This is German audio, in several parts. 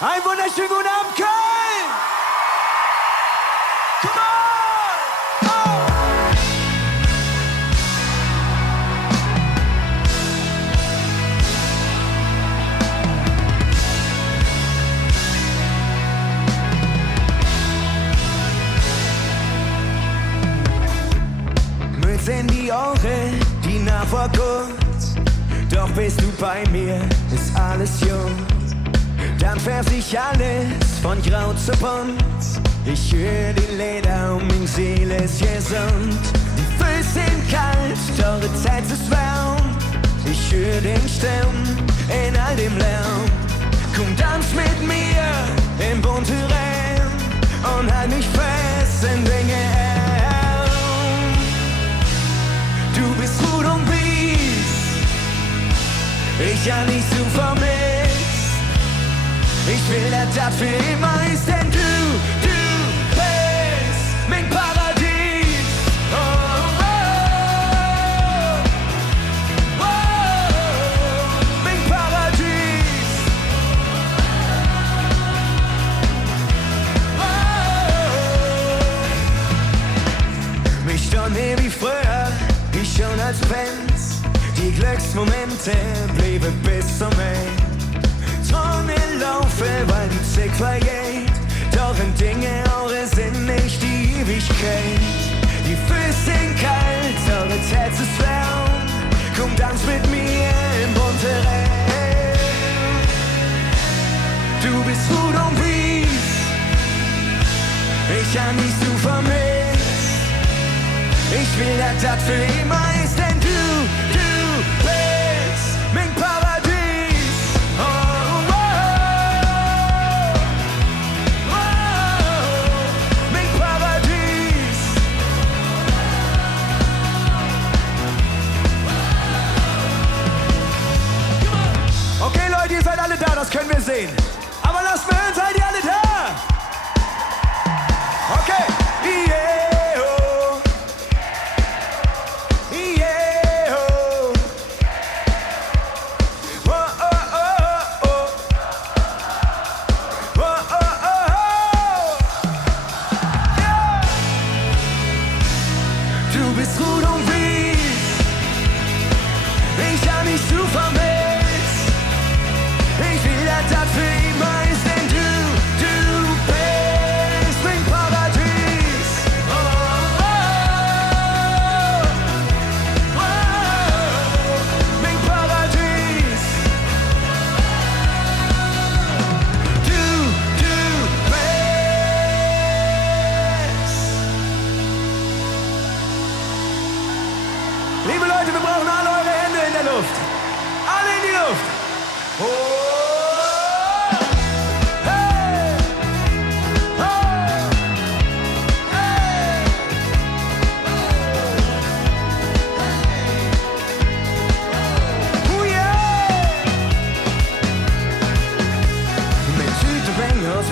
Ein wunderschönen guten Abend, Köln! Come on! Oh! Mütze in die Ohren, die Nacht war kurz. Doch bist du bei mir, ist alles jung. Dann fährt sich alles von grau zu bunt. Ich höre die Lieder und meine Seele ist gesund. Die Füße sind kalt, doch die Zeit ist warm. Ich höre den Stern in all dem Lärm. Komm, tanz mit mir im bunten Raum und halt mich fest in Dinge Arm. Du bist Ruhe und Bies, ich ja nicht so vermisst. Ich will, dass das für immer ist, denn du bist mein Paradies. Oh, oh, oh, mein Paradies. Oh, mich stunde wie früher, wie schon als Fans. Die Glücksmomente blieben bis zum Ende. Tonnen laufe, weil die Zeit vergeht. Doch in Dinge eure sind nicht die Ewigkeit. Die Füße sind kalt, eure Herz ist warm. Komm, tanz mit mir im bunten Raum. Du bist gut und wies, ich hab nicht so vermisst. Ich will, dass das für immer ist, denn du bist mein Paradies. Okay, Leute, ihr seid alle da, das können wir sehen. Aber lasst mir hören, seid ihr alle da? Okay, yeah, oh. Yeah, oh. Oh, oh, oh, oh. Oh, oh, oh, oh. Yeah. Du bist gut und wies, ich hab nicht zu vermisst. Ich will, dass das für immer ist, denn du bist mein Paradies. Oh, oh, oh, oh, mein Paradies. Du bist. Liebe Leute, wir brauchen alle eure Hände in der Luft. Alle in die Luft. Oh.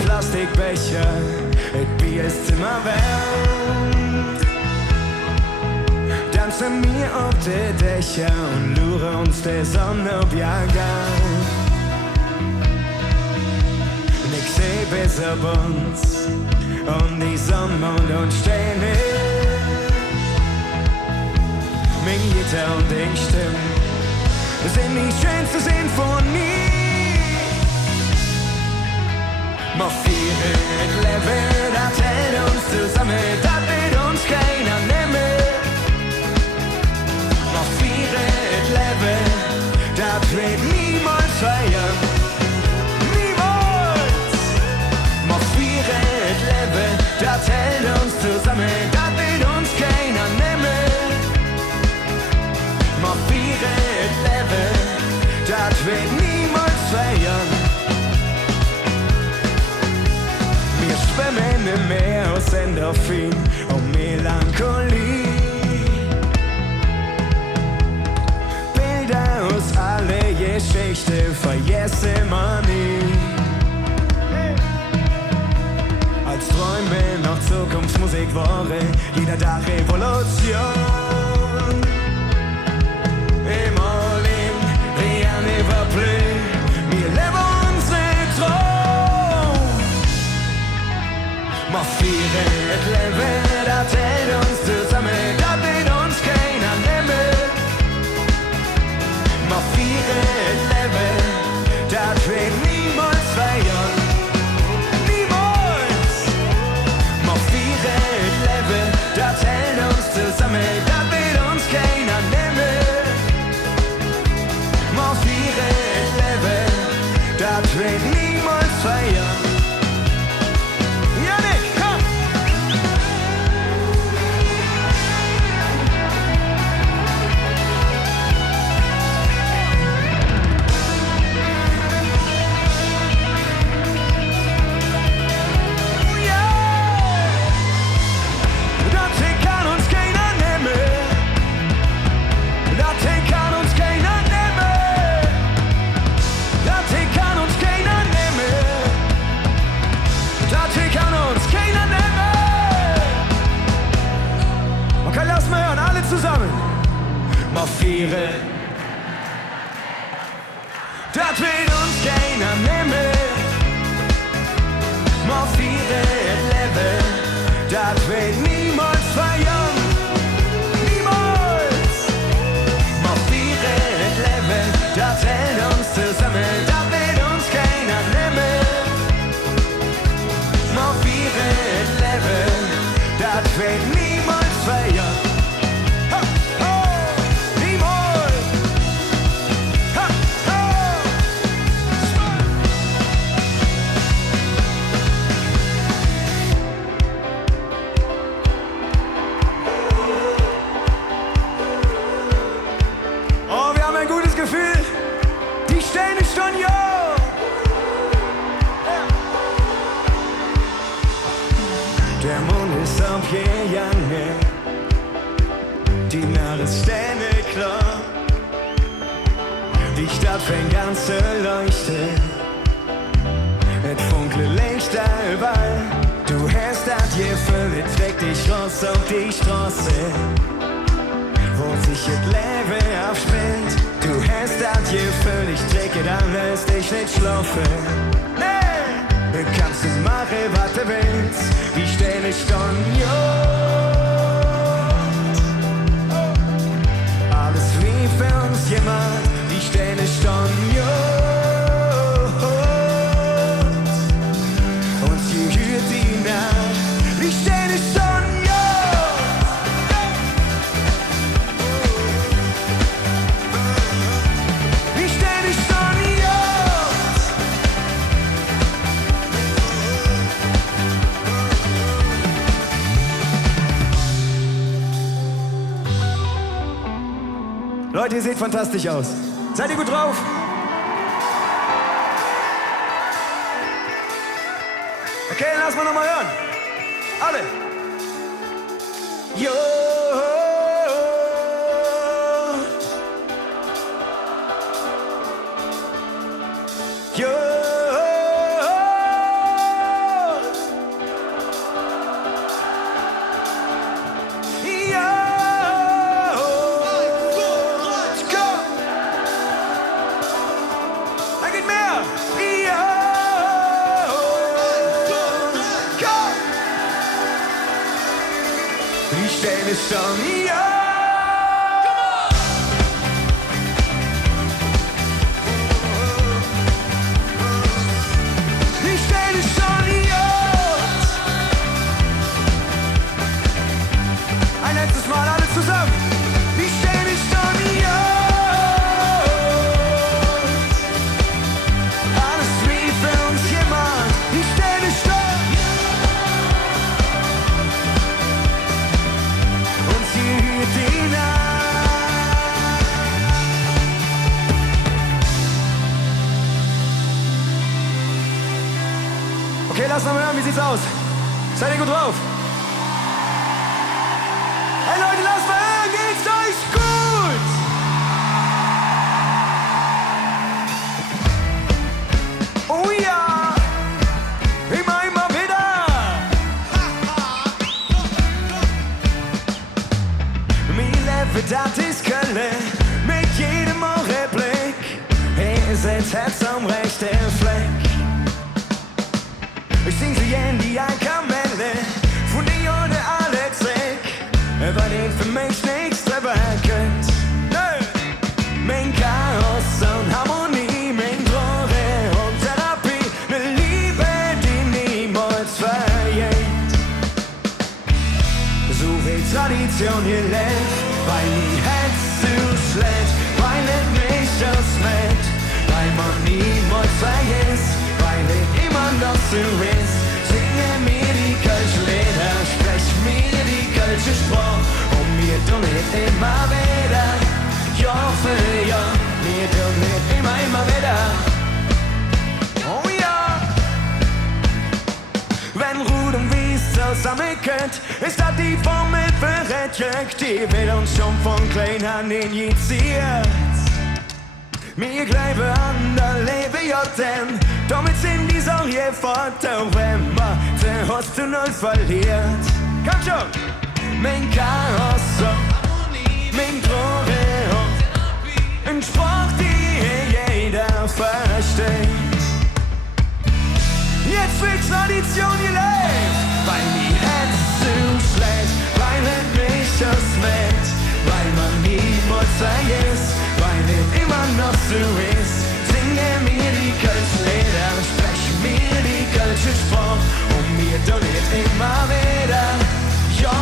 Plastikbecher, das Bier ist immer wärmt. Tanzen mir auf die Dächer und lure uns die Sonne ob Jahrgang. Nix seh bis auf uns und die Sonnenmond und Sterne. Mein Gitarre und ich Stimme sind die schönste Sinfonie. Mal vier Leben, das hält uns zusammen, das wird uns keiner nehmen. Mal vier Leben, das wird niemals feiern. Niemals! Mal vier Leben, das hält uns zusammen, das wird uns keiner nehmen. Mal vier Leben, das wird niemals feiern. Wir schwimmen im Meer aus Endorphin und Melancholie. Bilder aus aller Geschichte vergessen man nie. Als Träume noch Zukunftsmusik waren, jeder Tag Revolution. Im All-In, rien ne va plus, wir leben unsere Träume. morfieren. Das will uns keiner nehmen. Morfieren, leben, das will niemals feiern. Niemals! Morfieren, leben, das hält uns zusammen. Das will uns keiner nehmen. Morfieren, leben, das will niemals feiern. Ha, ho, niemals! Ha, ho! Oh, wir haben ein gutes Gefühl. Die stehen nicht schon, ja. Der Mond ist auf je Jange, die Nacht stehen klar. Die Stadt fängt an zu leuchten, mit dunkle Lichter überall. Du hörst das Gefühl, es trägt dich raus auf die Straße, wo sich das Leben aufspielt. Du hörst das Gefühl, ich träge alles, dich nicht schlafen. Nee, du kannst es machen, was du willst, wie stell ich dann, jo. Alles wie für uns jemand, wie stell ich dann, jo. Und sie hört die Nacht, wie stell ich dann, jo. Wie stell ich dann, jo. Leute, ihr seht fantastisch aus. Seid ihr gut drauf? Okay, lass mal nochmal hören. Alle. Jo. Jo. Schon, ja! Ich stell dich schon, ja! Ein letztes Mal alle zusammen! Ich stell dich schon, ja! Alles wie für uns jemand! Ich stell dich schon! Okay, lass mal hören, wie sieht's aus? Seid ihr gut drauf? Hey Leute, lasst mal hören, geht's euch gut? Oh ja, immer wieder. Mir lebt das ist Köln, mit jedem Augenblick. Ihr seid Herz am rechten Fleck. Ich sing sie in die Kamelle, von die ohne alle Zweck, weil den für mich nichts drüber könnt. Mein Chaos und Harmonie, mein Droge und Therapie, ne Liebe, die niemals verjährt. So viel Tradition hier lebt, weil nie hättest du schlecht, weil es nicht ausschmeckt, weil man niemals vergisst. Weil ich immer noch so ist, singe mir die kölsche Lieder, sprech mir die kölsche Sprache und mir tun es immer wieder, Jahr für Jahr, mir tun es immer wieder. Oh ja! Wenn Rud und Wies zusammenkommt, ist das die Formel für Rettung, die wird uns schon von klein an injiziert. Mir bleiben an der Leben ja denn, damit sind die Sorge fort, auch wenn man den Host zu null verliert. Komm schon! Mein Chaos, mein Droge und ein Spruch, die jeder versteht. Jetzt wird Tradition gelebt, weil die Herz zuschlägt, weil es mich das mit, weil man niemals vergisst, weil es immer noch so ist. Singe mir die Kölsch-Lieder, spreche mir die Kölsch-Spruch und mir tun es immer wieder. Ja,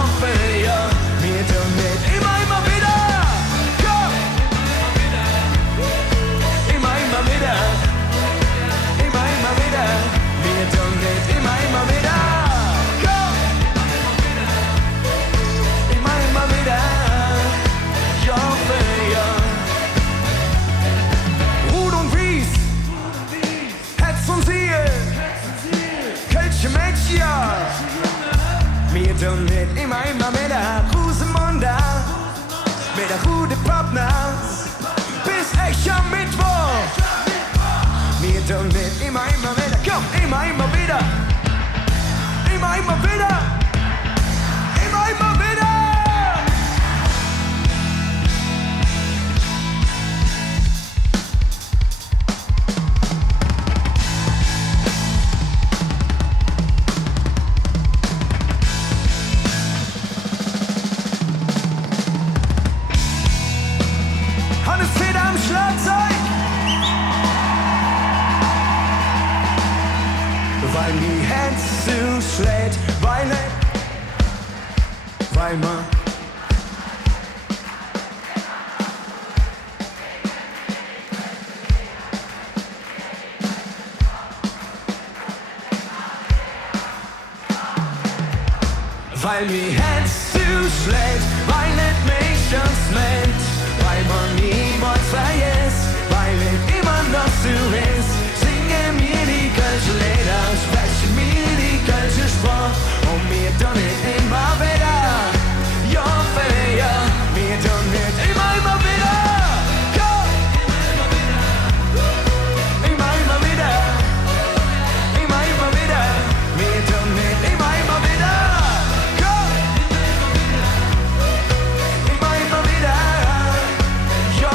ja, mir tun es immer wieder. Komm! Immer wieder. Immer wieder. Wir tun es immer wieder. Komm! Immer wieder. Ja, ja. Rud und Wies, Hetz und Ziel, Kölsche Mädchen. Wir tun es immer wieder. Rosemunda, mit der Rude Partners, bis echt am Mittwoch. Wir tun es immer wieder. Komm, immer wieder. Immer wieder. Immer wieder. Hannes Peter am Schlagzeug. Weil die Herz zuschlägt, weil man weil mir Herz zuschlägt, weil es mich das meint, weil man niemals vergisst, weil es immer noch so ist. Singe mir die Kölsch-Lieder, spreche mir die Kölsch-Spruch und mir tun es immer wieder. Ja, ja, mir tun es immer wieder. Komm! Immer wieder. Immer wieder. Mir tun es immer wieder. Komm! Immer wieder. Ja,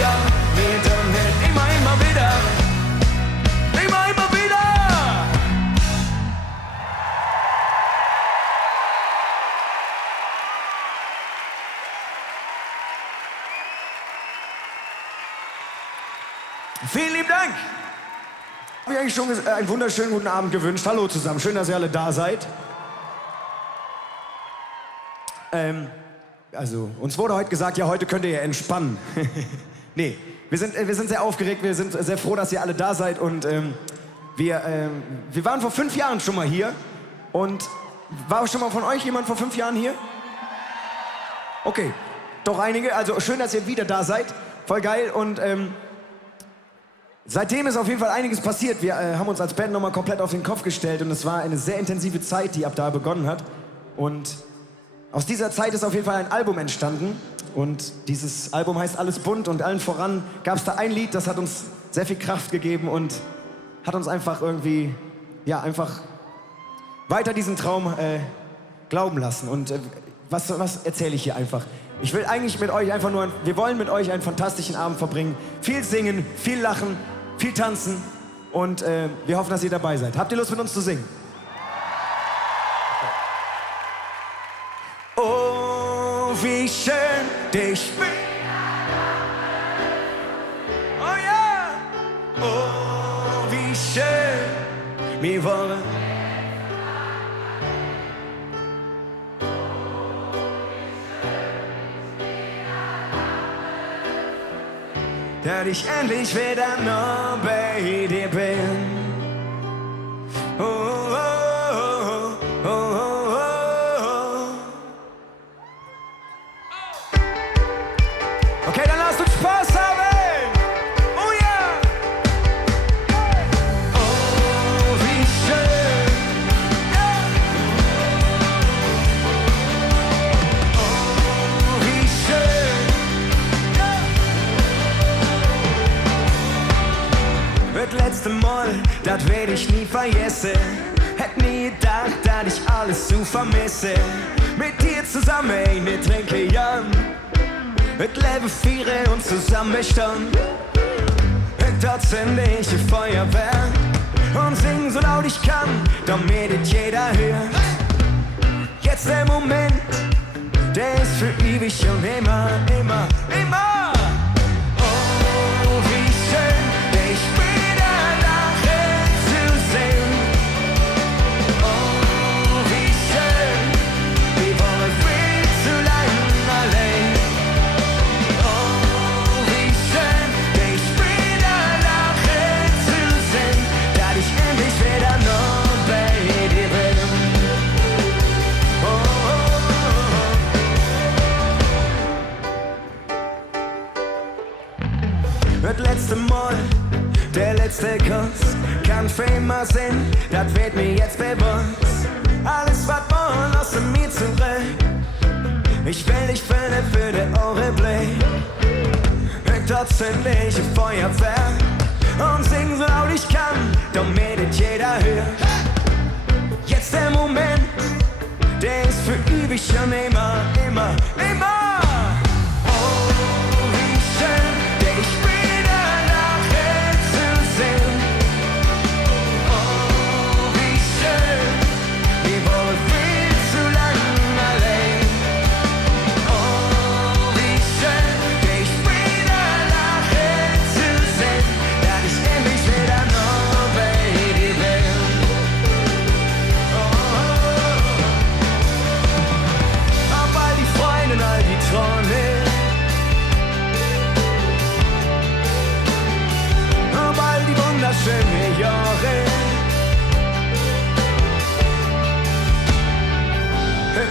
ja, mir tun es immer wieder. Immer wieder! Vielen lieben Dank! Ich habe eigentlich schon einen wunderschönen guten Abend gewünscht. Hallo zusammen, schön, dass ihr alle da seid. Also, uns wurde heute gesagt, ja, heute könnt ihr ja entspannen. Nee, wir sind sehr aufgeregt, wir sind sehr froh, dass ihr alle da seid und wir waren vor 5 Jahren schon mal hier und war schon mal von euch jemand vor 5 Jahren hier? Okay, doch einige, also schön, dass ihr wieder da seid, voll geil und seitdem ist auf jeden Fall einiges passiert. Wir haben uns als Band nochmal komplett auf den Kopf gestellt und es war eine sehr intensive Zeit, die ab da begonnen hat und aus dieser Zeit ist auf jeden Fall ein Album entstanden und dieses Album heißt Alles bunt und allen voran gab es da ein Lied, das hat uns sehr viel Kraft gegeben und hat uns einfach irgendwie, ja, einfach weiter diesen Traum glauben lassen. Und was erzähle ich hier einfach? Ich will eigentlich mit euch einfach nur, wir wollen mit euch einen fantastischen Abend verbringen. Viel singen, viel lachen, viel tanzen und wir hoffen, dass ihr dabei seid. Habt ihr Lust, mit uns zu singen? Oh, wie schön dich bin. Oh ja. Oh, wie schön wir wollen. Dass ich endlich wieder nur bei dir bin. Oh, oh, oh, oh, oh, oh. Okay, dann lasst uns Spaß haben. Oh ja. Oh, wie schön. Ja. Oh, wie schön. Ja. Das letzte Mal, das werd ich nie vergessen. Hätt nie gedacht, dass ich alles zu vermisse. Mit dir zusammen eine Trinke Jan. mit Level 4 und Zusammenstand. Dort zünde ich ein Feuerwerk und sing so laut ich kann, damit es jeder hört. Jetzt der Moment, der ist für ewig und immer, immer, immer. Oh, wie schön, dich wieder lachen zu sehen. Oh, wie schön, wir waren viel zu lang allein. Oh, wie schön, dich wieder lachen zu sehen, da ich endlich wieder noch bei dir bin. Das letzte Mal, der letzte Kuss, kann für immer sein, das wird mir jetzt bewusst. Alles was wollen, aus mir zurück. Ich will dich finden für den Augenblick. Dort zünd ich ein Feuerwerk und sing so laut ich kann, damit es jeder hört. Jetzt der Moment, der ist für ewig und immer, immer, immer. Oh, wie schön, dich wieder lachen zu sehen. Oh, wie schön, wir waren viel zu lang allein. Oh, wie schön, dich wieder lachen zu sehen, da ich endlich wieder noch bei dir bin. Auf all die Freunde und all die Träume, auf all die wunderschönen Jahre.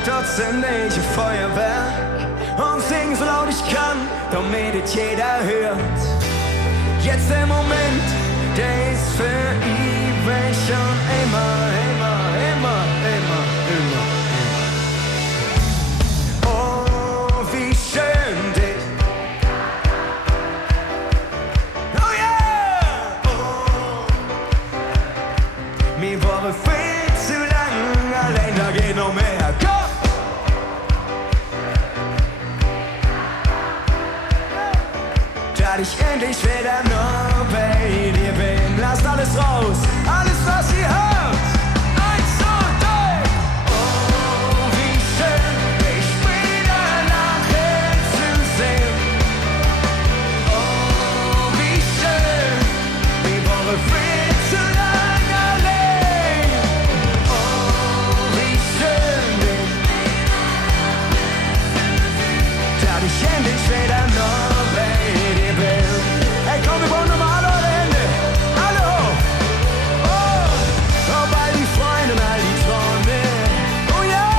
Dort zünde ich ein Feuerwerk und sing so laut ich kann, damit es jeder hört. Jetzt der Moment, der ist für ewig und immer, immer, immer, immer, immer. Oh, wie schön dich. Oh yeah! Oh. Mir waren viel zu lang allein, da geht noch mehr. Komm! Da ich endlich wieder nur bei dir bin. Lasst alles raus, alles was ihr habt. 1, 2, 3. Oh, wie schön, dich wieder lachen zu sehen. Oh, wie schön, wir waren viel zu lang allein. Oh, wie schön, da ich endlich wieder nur bei dir bin. Hey, komm, wir wollen nochmal alle Hände. Alle hoch. Oh, auf all die Freunde und all die Träume. Oh ja.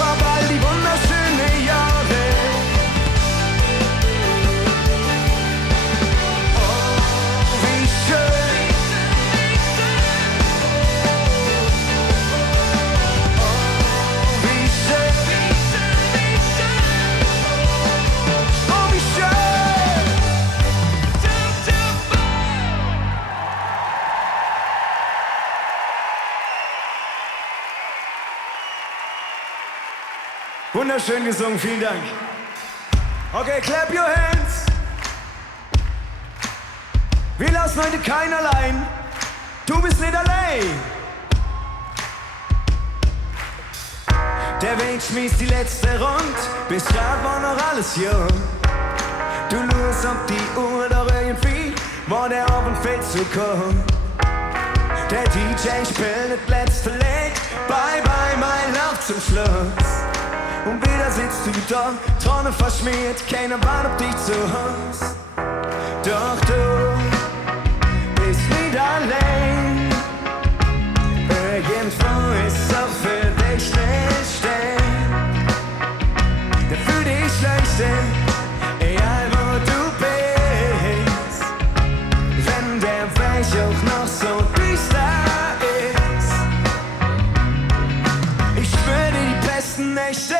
Auf all die wunderschönen Jahre. Oh, wie schön. Oh, wie schön. Oh, wie schön! Wunderschön gesungen, vielen Dank. Okay, clap your hands. Wir lassen heute keinen allein. Du bist nicht allein. Der Weg schmiest die letzte Rund, bis grad war noch alles jung. Du schaust auf die Uhr, doch irgendwie war der Abend viel zu kurz. Der DJ spielt das letzte Lied, bye bye mein Love zum Schluss. Und wieder sitzt du da, Träume verschmiert, keiner wartet auf dich zu Haus. Doch du bist nicht allein. Irgendwo ist auch für dich nicht still. Der für dich leuchtet, egal wo du bist. Wenn der Weg auch noch so düster ist. Ich spüre die besten Nächte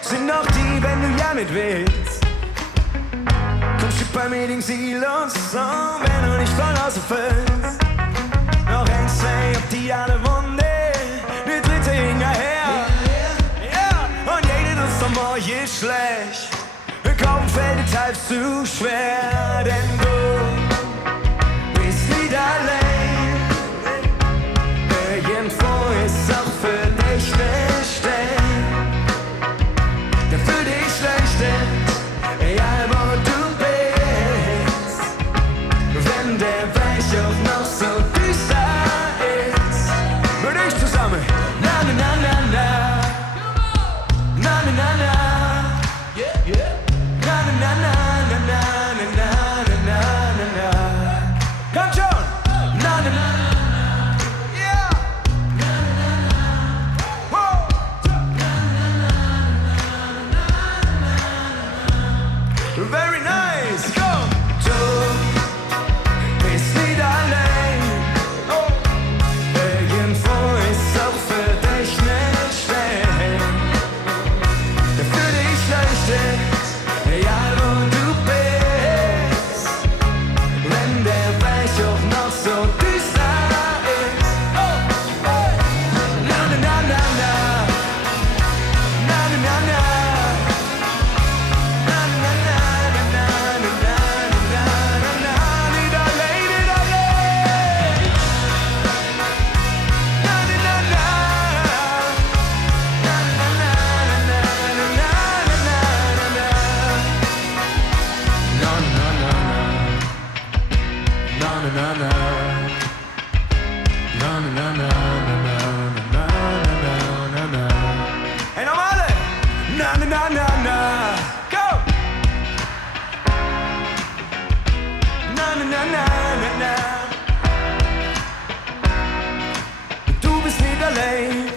sind noch die, wenn du ja mit willst. Kommst du bei mir den Silos, oh, wenn du nicht voll ausfüllst. Noch ein Say, ob die alle Wunde, die dritte hinterher. Ja, und jede schlecht. Kaum fällt es halb zu schwer, denn du bist nicht allein. Irgendwo ist auch für dich eine Stelle, der für dich schlecht ist, egal wo du bist. Wenn der Weg auch noch so düster ist, mit euch zusammen. Na na na na na, na na na na. Kommt schon! Na, na, na, na, yeah! Na, na, na, na. Wow. Very nice! Komm! Du bist nicht allein. Oh. Irgendwo ist auch für dich eine Stelle, der für dich leicht ist, egal wo du bist. Wenn der Weg auch noch so düster ist. Oh, oh. Na na na na na. Na na na na. Na na na na na na na na na. Nicht allein, nicht allein. Na na na na. Na na na na na na na na na. Na na na na. Na na na na. Na na na na na na na na. Hey, normale! Na na na na na. Go! Na na na na na na. Du bist nicht allein.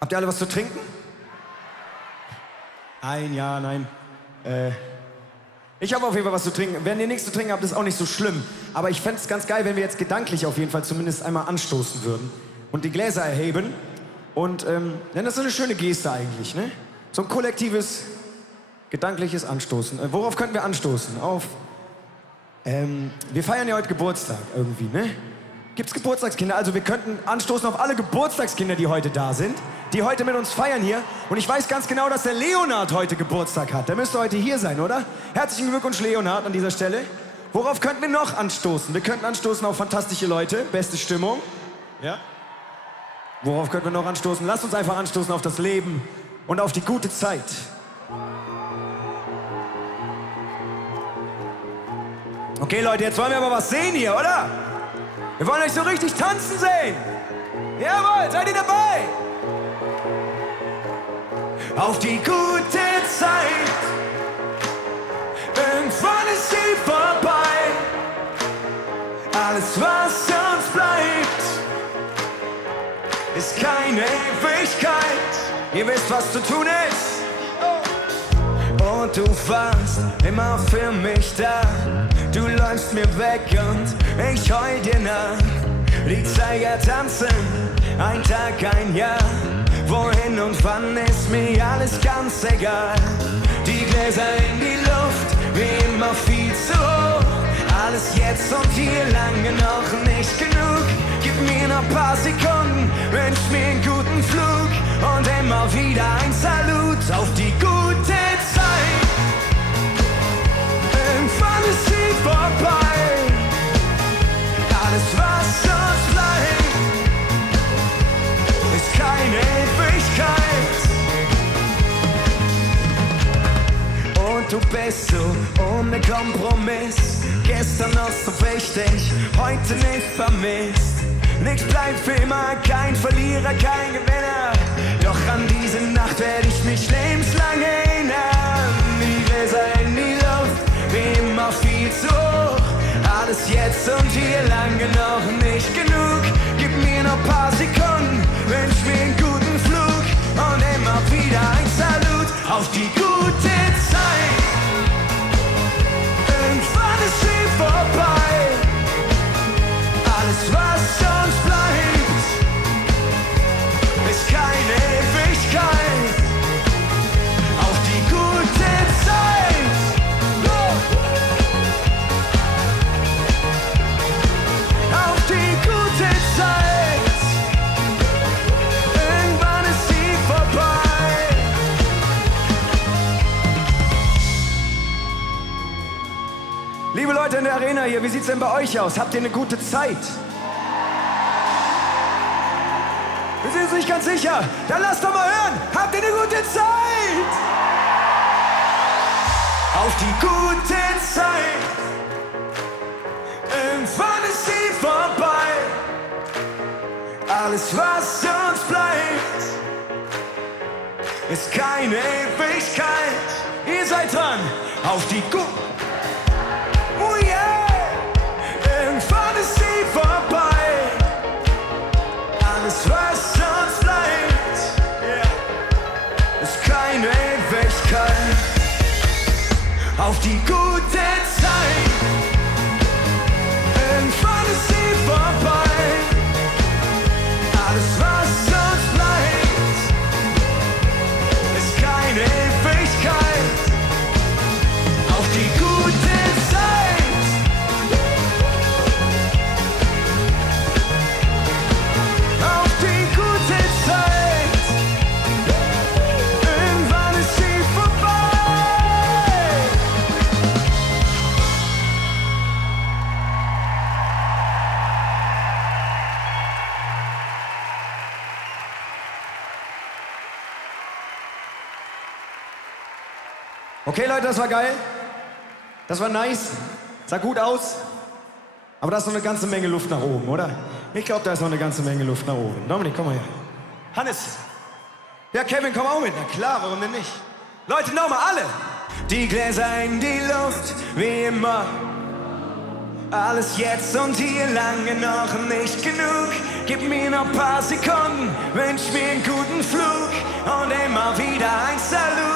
Habt ihr alle was zu trinken? Nein. Ich habe auf jeden Fall was zu trinken. Wenn ihr nichts zu trinken habt, ist auch nicht so schlimm. Aber ich fände es ganz geil, wenn wir jetzt gedanklich auf jeden Fall zumindest einmal anstoßen würden. Und die Gläser erheben. Und denn das ist so eine schöne Geste eigentlich, ne? So ein kollektives, gedankliches Anstoßen. Worauf könnten wir anstoßen? Auf... wir feiern ja heute Geburtstag irgendwie, ne? Gibt's Geburtstagskinder? Also wir könnten anstoßen auf alle Geburtstagskinder, die heute da sind, die heute mit uns feiern hier. Und ich weiß ganz genau, dass der Leonard heute Geburtstag hat. Der müsste heute hier sein, oder? Herzlichen Glückwunsch, Leonard, an dieser Stelle. Worauf könnten wir noch anstoßen? Wir könnten anstoßen auf fantastische Leute, beste Stimmung. Ja? Worauf könnten wir noch anstoßen? Lasst uns einfach anstoßen auf das Leben und auf die gute Zeit. Okay, Leute, jetzt wollen wir aber was sehen hier, oder? Wir wollen euch so richtig tanzen sehen. Jawohl, seid ihr dabei? Auf die gute Zeit. Irgendwann ist sie vorbei. Alles, was uns bleibt, ist keine Ewigkeit. Ihr wisst, was zu tun ist. Und du warst immer für mich da. Du läufst mir weg und ich heul dir nach. Die Zeiger tanzen, ein Tag, ein Jahr. Wohin und wann ist mir alles ganz egal. Die Gläser in die Luft, wie immer viel zu hoch. Alles jetzt und hier, lange noch nicht genug. Gib mir noch paar Sekunden, wünsch mir einen guten Flug. Und immer wieder ein Salut auf die gute Zeit. Irgendwann ist sie vorbei. Alles, was uns bleibt, ist keine Ewigkeit. Und du bist so ohne Kompromiss. Gestern noch so wichtig, heute nicht vermisst. Nichts bleibt für immer, kein Verlierer, kein Gewinner. Doch an diese Nacht werde ich mich lebenslang erinnern. Die Gläser in die Luft, wie immer viel zu hoch. Alles jetzt und hier, lange noch nicht genug. Gib mir noch paar Sekunden, wünsch mir einen guten Flug. Und immer wieder ein Salut auf die gute Zeit. Irgendwann ist sie vorbei. Alles, was uns bleibt, ist keine Ewigkeit. Auf die gute Zeit. ihr? Wie sieht's denn bei euch aus? Habt ihr eine gute Zeit? Wir sind uns nicht ganz sicher. Dann lasst doch mal hören. Habt ihr eine gute Zeit? Auf die gute Zeit. Irgendwann ist sie vorbei. Alles, was uns bleibt, ist keine Ewigkeit. Ihr seid dran. Auf die gute. Oh yeah. Irgendwann ist sie vorbei. Alles, was uns bleibt, yeah, ist keine Ewigkeit. Auf die gute Zeit. Irgendwann ist sie vorbei. Alles, was uns bleibt, ist keine Ewigkeit. Auf die gute Zeit. Auf die gute Zeit. Irgendwann ist sie vorbei. Okay, Leute, das war geil. Das war nice. Sah gut aus. Aber da ist noch eine ganze Menge Luft nach oben, oder? Ich glaube, da ist noch eine ganze Menge Luft nach oben. Dominik, komm mal her. Hannes. Ja, Kevin, komm auch mit. Na klar, warum denn nicht? Leute, nochmal alle. Die Gläser in die Luft, wie immer. Alles jetzt und hier, lange noch nicht genug. Gib mir noch ein paar Sekunden, wünsch mir einen guten Flug und immer wieder ein Salut.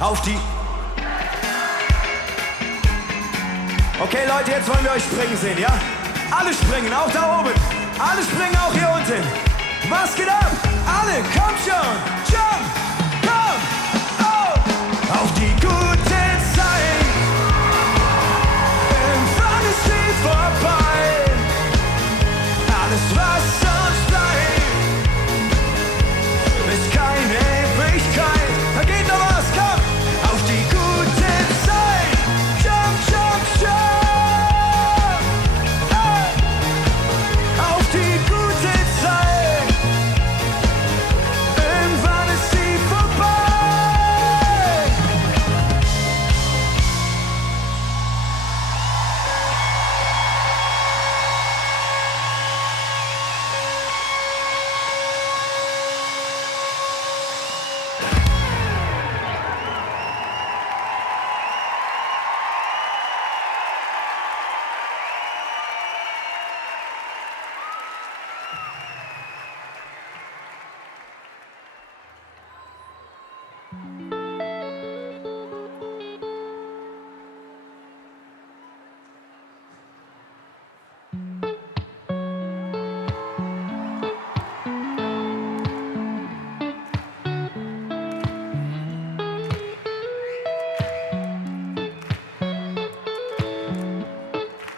Auf die... Okay, Leute, jetzt wollen wir euch springen sehen, ja? Alle springen, auch da oben. Alle springen, auch hier unten. Was geht ab? Alle, komm schon. Jump, komm, oh. Auf die gute Zeit. Irgendwann ist sie vorbei. Alles, was uns bleibt, ist keine Ewigkeit. Da geht noch was, komm. Auf die gute Zeit. Jump, jump, jump. Hey. Auf die gute Zeit. Irgendwann ist sie vorbei.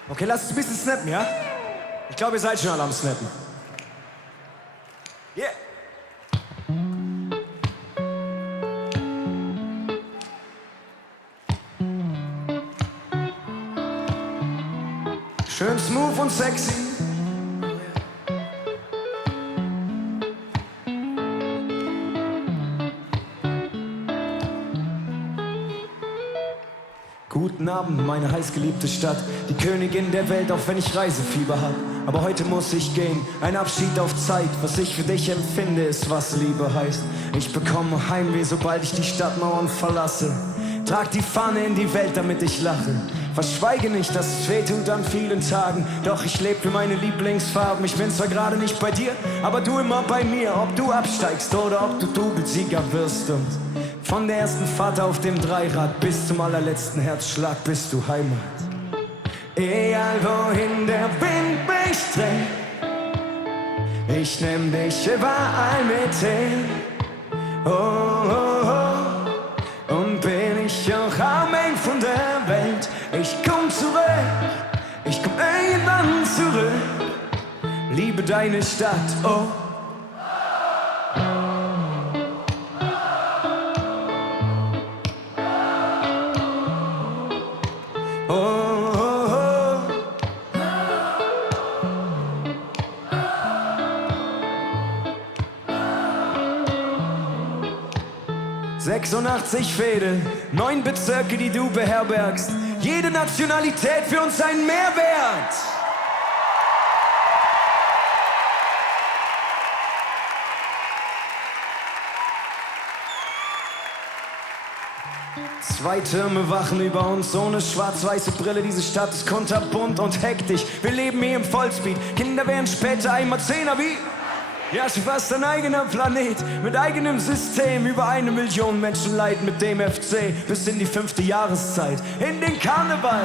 Okay, lasst uns ein bisschen snappen, ja? Ich glaube, ihr seid schon alle am Snappen. Yeah! Schön smooth und sexy. Guten Abend, meine heißgeliebte Stadt, die Königin der Welt, auch wenn ich Reisefieber hab. Aber heute muss ich gehen, ein Abschied auf Zeit. Was ich für dich empfinde, ist, was Liebe heißt. Ich bekomme Heimweh, sobald ich die Stadtmauern verlasse. Trag die Fahne in die Welt, damit ich lache. Verschweige nicht, dass es weh tut an vielen Tagen. Doch ich lebe für meine Lieblingsfarben. Ich bin zwar gerade nicht bei dir, aber du immer bei mir. Ob du absteigst oder ob du Doublesieger wirst. Und von der ersten Fahrt auf dem Dreirad bis zum allerletzten Herzschlag bist du Heimat. Egal wohin der Wind mich trägt, ich nehm dich überall mit hin. Oh, oh, oh. Und bin ich auch am Ende von der Welt, ich komm zurück, ich komm irgendwann zurück. Liebe deine Stadt, oh. Oh. 86 Fäde, 9 Bezirke, die du beherbergst. Jede Nationalität für uns einen Mehrwert. Zwei Türme wachen über uns, ohne schwarz-weiße Brille. Diese Stadt ist kunterbunt und hektisch. Wir leben hier im Vollspeed. Kinder werden später einmal Zehner wie... Ja, schon fast ein eigener Planet, mit eigenem System. Über 1 Million Menschen leiden mit dem FC bis in die 5. Jahreszeit, in den Karneval.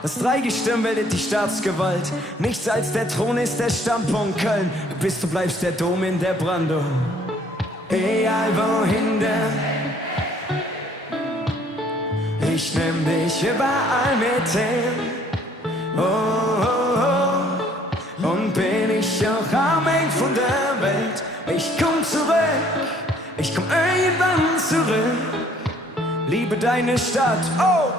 Das Dreigestirn wählt die Staatsgewalt. Nichts als der Thron ist der Stammpunkt Köln, bis du bleibst der Dom in der Brandung. Egal wohin der, ich nehm dich überall mit hin. Oh, oh, oh. Und bin ich auch am Ende von der Welt. Ich komm zurück, ich komm irgendwann zurück. Liebe deine Stadt, oh!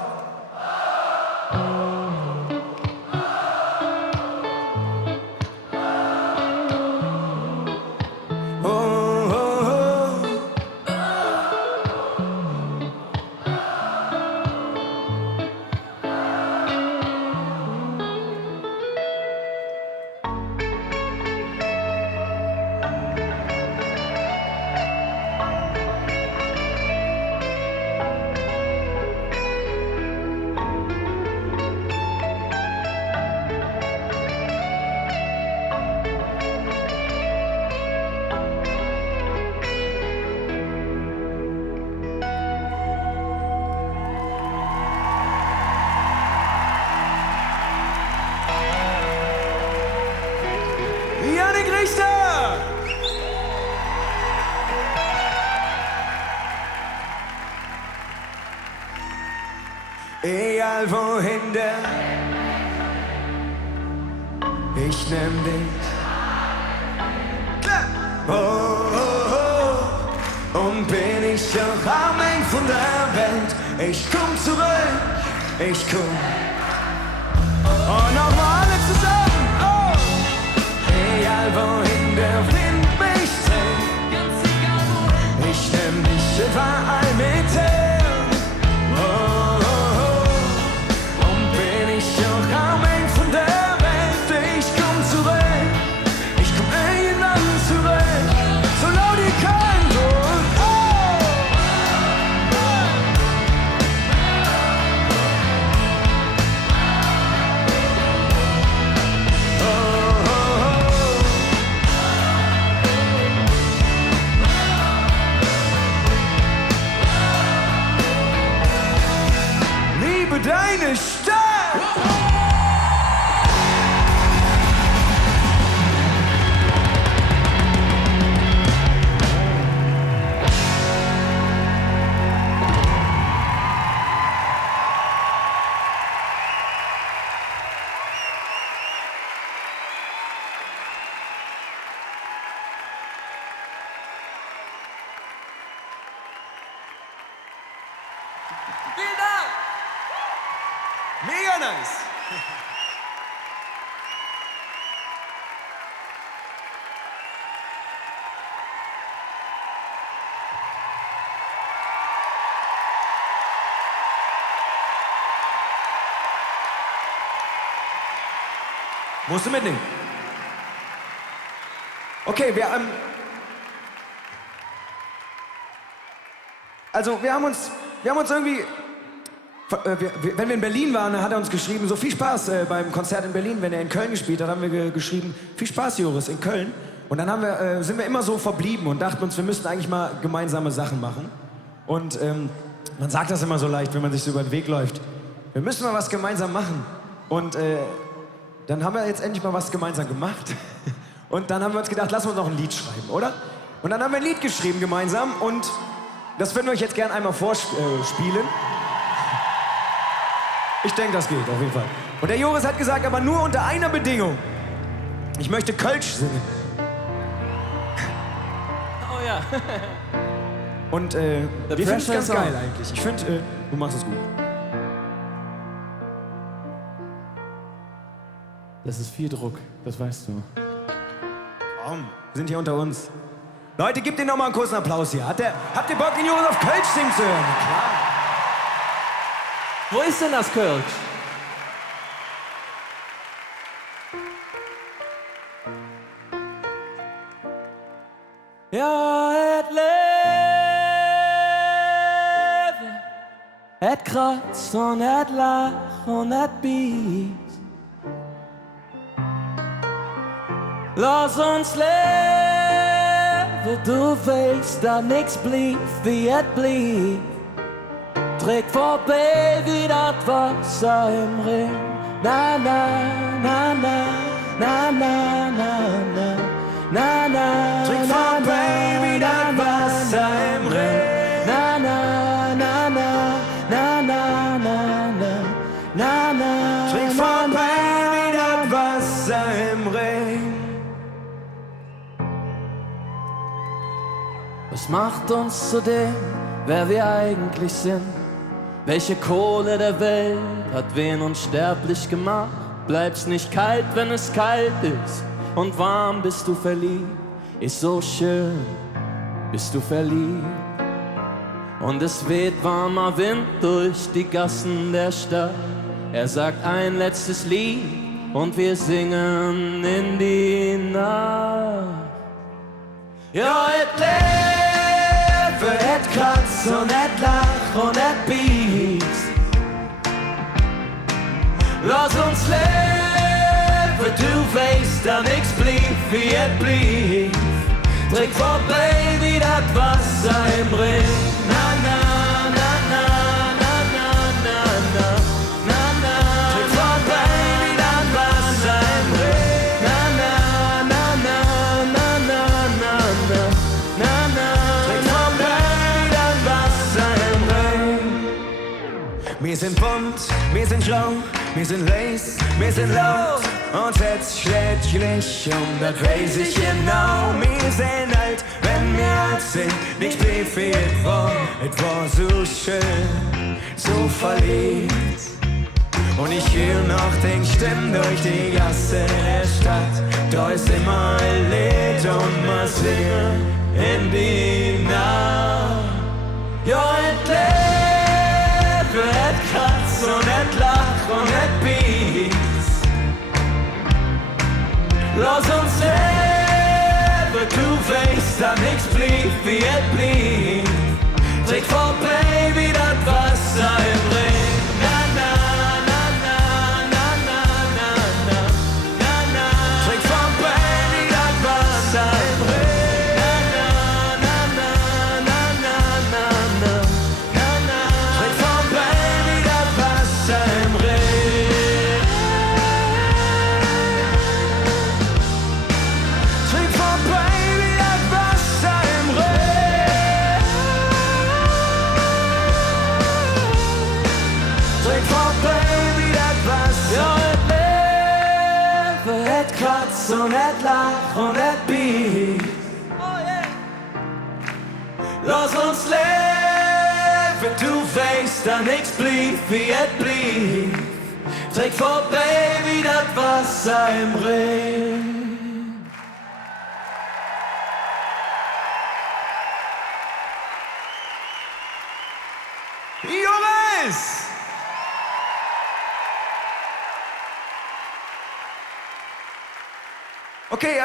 Egal wohin der, ich nehm dich. Oh, oh, oh. Und bin ich auch am Ende von der Welt. Ich komm zurück, ich komm. Und nochmal alle zusammen. Oh. Egal wohin der Wind mich trägt, ich nehm dich überall mit hin. Deine Stadt! Vielen Dank! Mega nice! Musst du mitnehmen. Okay, wir haben uns irgendwie... Wenn wir in Berlin waren, hat er uns geschrieben, so viel Spaß beim Konzert in Berlin. Wenn er in Köln gespielt hat, haben wir geschrieben, viel Spaß, Joris, in Köln. Und dann sind wir immer so verblieben und dachten uns, wir müssten eigentlich mal gemeinsame Sachen machen. Und man sagt das immer so leicht, wenn man sich so über den Weg läuft. Wir müssen mal was gemeinsam machen. Und dann haben wir jetzt endlich mal was gemeinsam gemacht. Und dann haben wir uns gedacht, lassen wir uns noch ein Lied schreiben, oder? Und dann haben wir ein Lied geschrieben gemeinsam und das würden wir euch jetzt gerne einmal vorspielen. Ich denke, das geht auf jeden Fall. Und der Joris hat gesagt, aber nur unter einer Bedingung. Ich möchte Kölsch singen. Oh ja. Und wir finden es ganz geil eigentlich. Ich finde, du machst es gut. Das ist viel Druck, das weißt du. Komm, wir sind hier unter uns. Leute, gebt ihm noch mal einen kurzen Applaus hier. Habt ihr Bock, den Jungs auf Kölsch singen zu hören? Klar. Wo ist denn das Kölsch? Ja, het leven, het kratst und het lacht und het biegt. Lass uns leben, du weißt, da nix blieb, wie es blieb. Träg vorbei wie das Wasser im Ring. Na, na, na, na, na, na, na, na. Na, na, Trink vorbei wie das Wasser im Ring. Na, na, na, na, na, na, na, na, na, na. Trink vorbei wie das Wasser im Ring. Was macht uns zu dem, wer wir eigentlich sind? Welche Kohle der Welt hat wen unsterblich gemacht? Bleibst nicht kalt, wenn es kalt ist, und warm bist du verliebt. Ist so schön, bist du verliebt. Und es weht warmer Wind durch die Gassen der Stadt. Er sagt ein letztes Lied und wir singen in die Nacht. Ja, et leve, et kratz und et lach und et biegt. Lass uns leben, du weißt, da nix blieb, wie et blieb. Trink vorbei wie das Wasser im Ring. Na, na, na, na, na, na, na, na, na, na. Trink vorbei wie das Wasser im Ring. Na, na, na, na, na, na, na, na, na, na. Trink vorbei wie das Wasser im Ring. Wir sind bunt, wir sind schlau, wir sind lace, wir sind laut. Und jetzt schlägt gleich das weiß ich genau. Wir sind alt, wenn wir alt sind, nichts blieb wie es war so schön, so verliebt. Und ich höre noch den Stimmen durch die Gasse der Stadt. Da ist immer ein Lied und wir singen in die Nacht. Ja, et lebe, et kratz und et lach und et biegt. Lass uns leben, du weißt, da nix blieb, wie es blieb. Trink vorbei wie das Wasser im Ring. Na, na, na, na, na, na, na, na, na, na. Trink vorbei wie das Wasser im Ring. Na, na, na, na, na, na, na, na, na, na. Trink vorbei wie das Wasser im Ring. Trink vorbei wie das Wasser im Rhein. Trink vorbei wie das Wasser. Ja, et lebe, et kratz und et lach und et biegt. Lass uns leben, du weißt, da nix blieb, wie et blieb. Trink vorbei wie das Wasser im Ring. Jungs! Okay,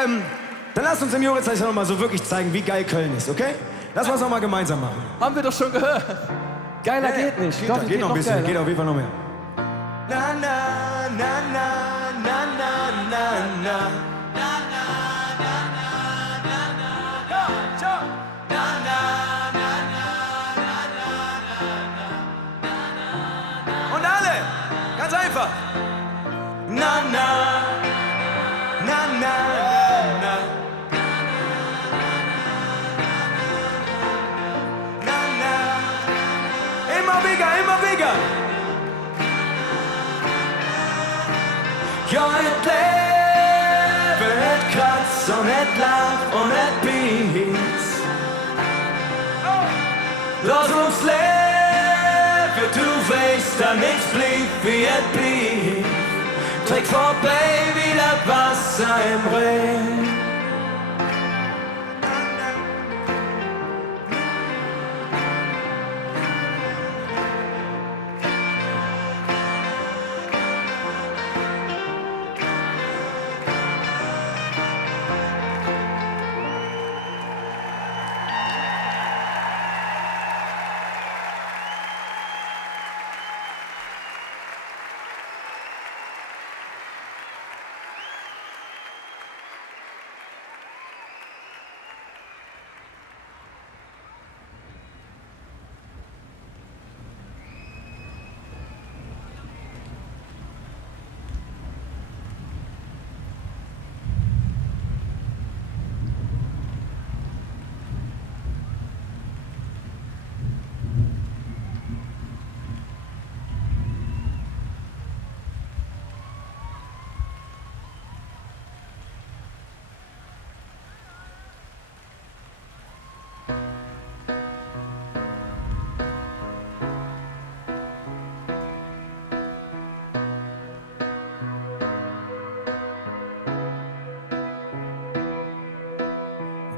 dann lasst uns im Juritzeichen noch mal so wirklich zeigen, wie geil Köln ist, okay? Lass uns noch mal gemeinsam machen. Haben wir doch schon gehört. Geiler geht nicht. Geht, Doch, geht noch ein bisschen, geiler. geht auf jeden Fall noch mehr. Na, na, na, na, na, na, na, na. Und alle, ganz einfach. Na, na, Na, na, na, na, na. Immer bigger, immer bigger. ja, et lebe, et kratz und et lach und et biegt. Lass uns leben, du weißt, da nix blieb, wie et blieb. Trink vorbei wie das Wasser im Ring.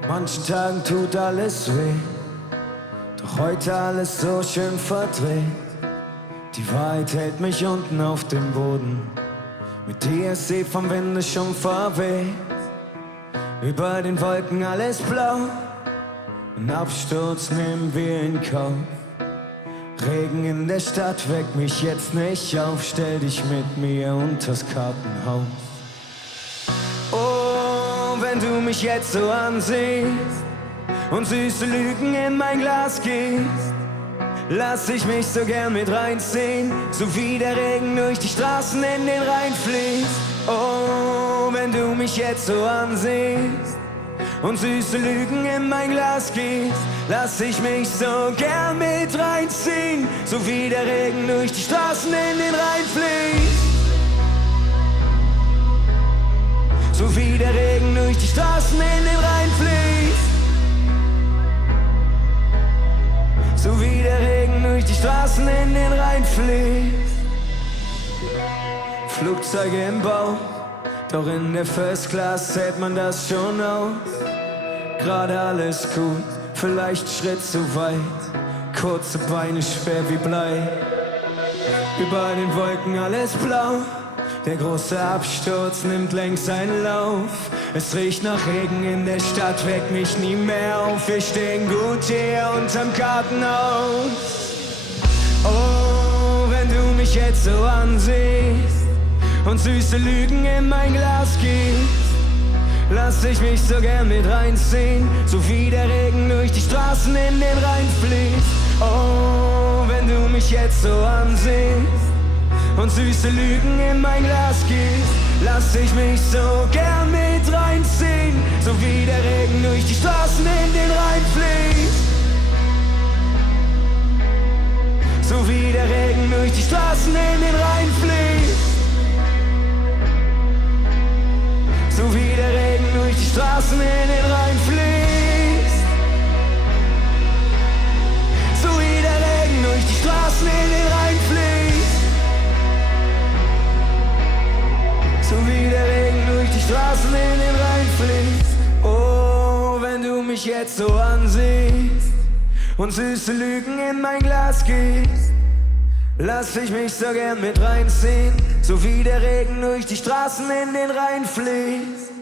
Manchen Tagen tut alles weh, doch heute alles so schön verdreht. Die Wahrheit hält mich unten auf dem Boden, mit dir ist sie vom Winde schon verweht. Über den Wolken alles blau, einen Absturz nehmen wir in Kauf. Regen in der Stadt weckt mich jetzt nicht auf, stell dich mit mir unters Kartenhaus. Oh, wenn du mich jetzt so ansiehst und süße Lügen in mein Glas gießt, lass ich mich so gern mit reinziehen, so wie der Regen durch die Straßen in den Rhein fließt. Oh, wenn du mich jetzt so ansiehst und süße Lügen in mein Glas gießt, lass ich mich so gern mit reinziehen, so wie der Regen durch die Straßen in den Rhein fließt. So wie der Regen durch die Straßen in den Rhein fließt. So wie der Regen durch die Straßen in den Rhein fließt. Flugzeuge im Bau, doch in der First Class hält man das schon aus. Gerade alles gut, vielleicht Schritt zu weit, kurze Beine schwer wie Blei. Über den Wolken alles blau, der große Absturz nimmt längst seinen Lauf. Es riecht nach Regen in der Stadt, weckt mich nie mehr auf. Wir stehen gut hier unterm Kartenhaus. Oh, wenn du mich jetzt so ansiehst und süße Lügen in mein Glas gießt, lass ich mich so gern mit reinziehen, so wie der Regen durch die Straßen in den Rhein fließt. Oh, wenn du mich jetzt so ansiehst und süße Lügen in mein Glas gießt, lass ich mich so gern mit reinziehen, so wie der Regen durch die Straßen in den Rhein fließt. So wie der Regen durch die Straßen in den Rhein fließt. So wie der Regen durch die Straßen in den Rhein fließt. So wie der Regen durch die Straßen in den Rhein fließt. So wie der Regen durch die Straßen in den Rhein fließt. Oh, wenn du mich jetzt so ansiehst und süße Lügen in mein Glas gießt, lass ich mich so gern mit reinziehen, so wie der Regen durch die Straßen in den Rhein fließt.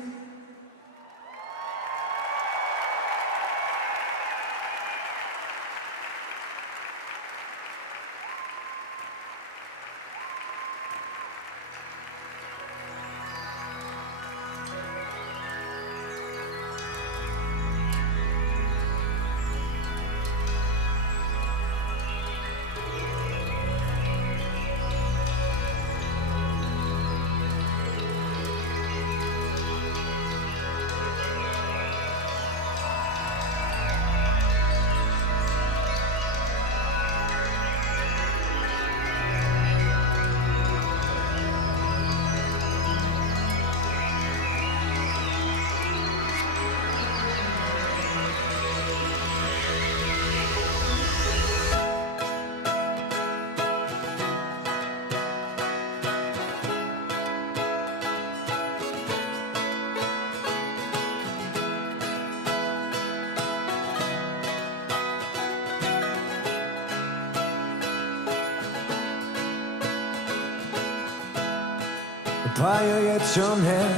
Ein paar Jahre jetzt schon her,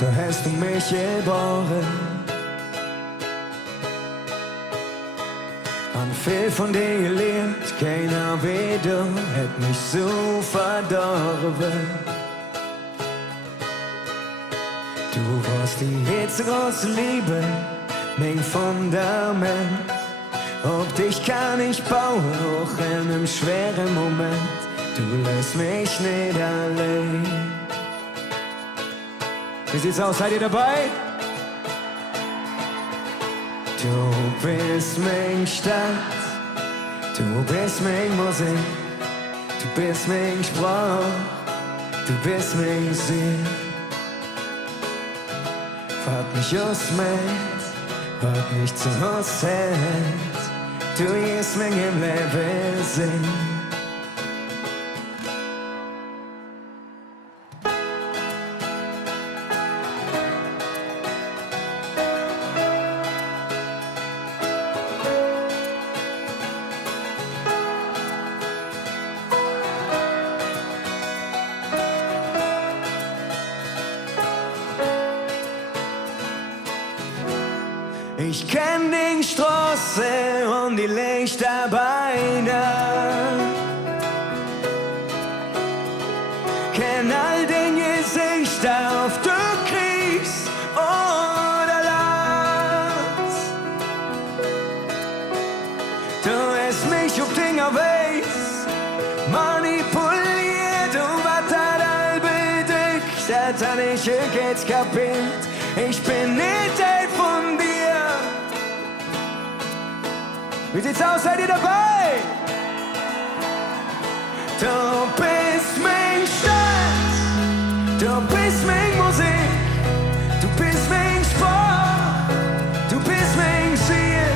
da hast du mich geboren. An viel von dir gelernt, keiner wie du hätt mich so verdorben. Du warst die jetzt große Liebe, mein Fundament. Ob dich kann ich bauen, auch in einem schweren Moment. Du lässt mich nicht allein. Wie sieht's aus? Seid ihr dabei? Du bist mein Stadt, du bist mein Musik, du bist mein Sprach, du bist mein Sinn. Wart mich aus mit, wart mich zu Hause, du gehst mir im Leben singen. Ich kenn die Straße und die Lichterbeine, kenn all den Gesichter, auf du kriegst oder lass. Du hast mich auf Dinger weiß, manipuliert und was hat all bedeckt, das hat ich jetzt kapiert. Ich bin nicht Teil von dir. Wie sieht's aus, seid ihr dabei? Du bist mein Stolz, du bist mein Musik, du bist mein Sport, du bist mein Ziel.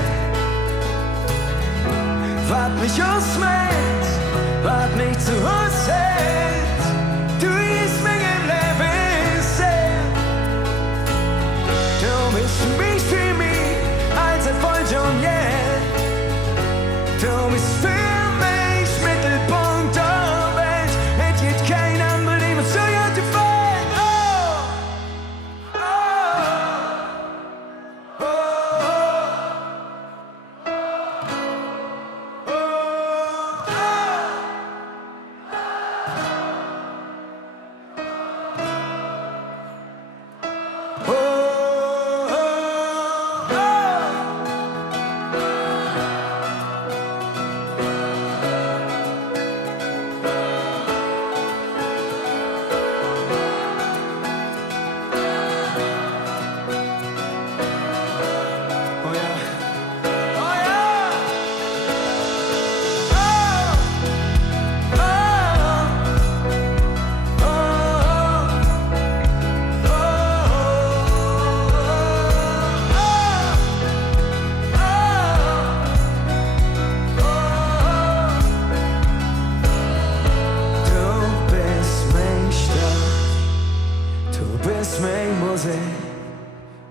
Was mich ausmacht, was mich zu Hause hält, du bist mein im Leben sehr. Du bist mich für mich, als Erfolg und yeah. Du bist für mich Mittelpunkt der Welt. Es gibt kein anderer, der mir so gut gefällt. Oh, oh, oh, oh, oh, oh.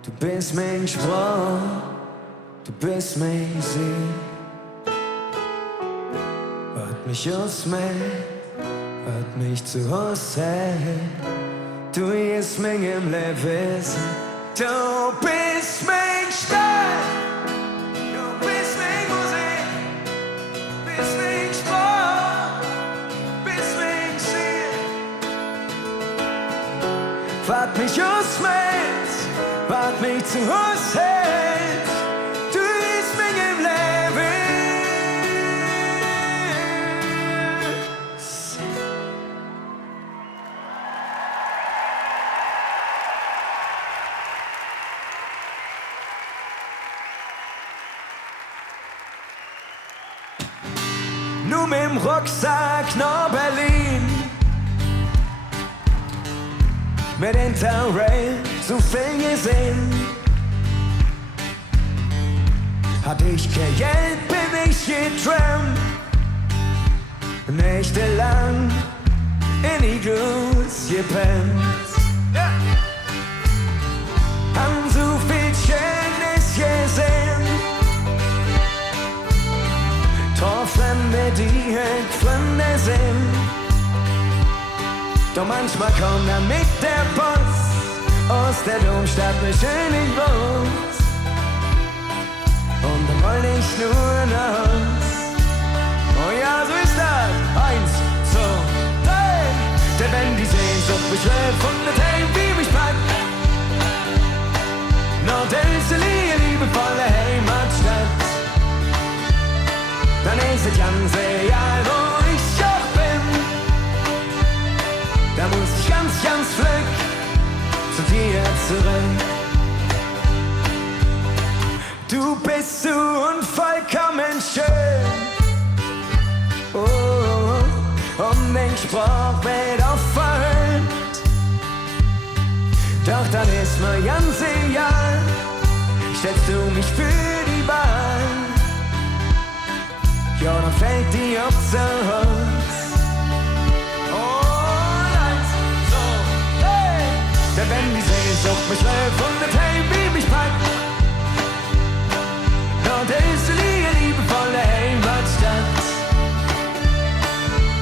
Du bist mein Sprach, du bist mein Sinn. Was mich ausmacht, was mich zu Hause hält. Du bist mein im Leben. Du bist mein Stein, du bist mein Musik, bist mein Sprach, bist mein Ziel. Was mich ausmacht, was mich zu Hause hält, du bist mir im Leben. Nur mit dem Rucksack nach Berlin, mit Interrail so viel gesehen. Hatte ich kein Geld, bin ich getrampt, nächtelang in Iglus gepennt. Haben so viel Schönes gesehen, Torfremde, die halt Fremde sind. Doch manchmal kommt er mit der Post aus der Domstadt mir schön in Bus. Und dann wollte ich nur nach Haus. Oh ja, so ist das. 1, 2, 3. Denn wenn die Sehnsucht mich von der Tränen wie mich packt, Nordösterli, liebevolle Heimatstadt, dann ist es ganz egal, wo ich auch bin. Da muss ich ganz, ganz flück zu dir zurück. Du bist so unvollkommen schön. Oh, und den Spruch wird auch verhüllt. Doch dann ist mir ganz egal, stellst du mich für die Wahl. Ja, dann fällt die Option aus. Denn wenn die Sehnsucht mich von der Tränen wie mich packt, Nordösterli, liebevolle Heimatstadt,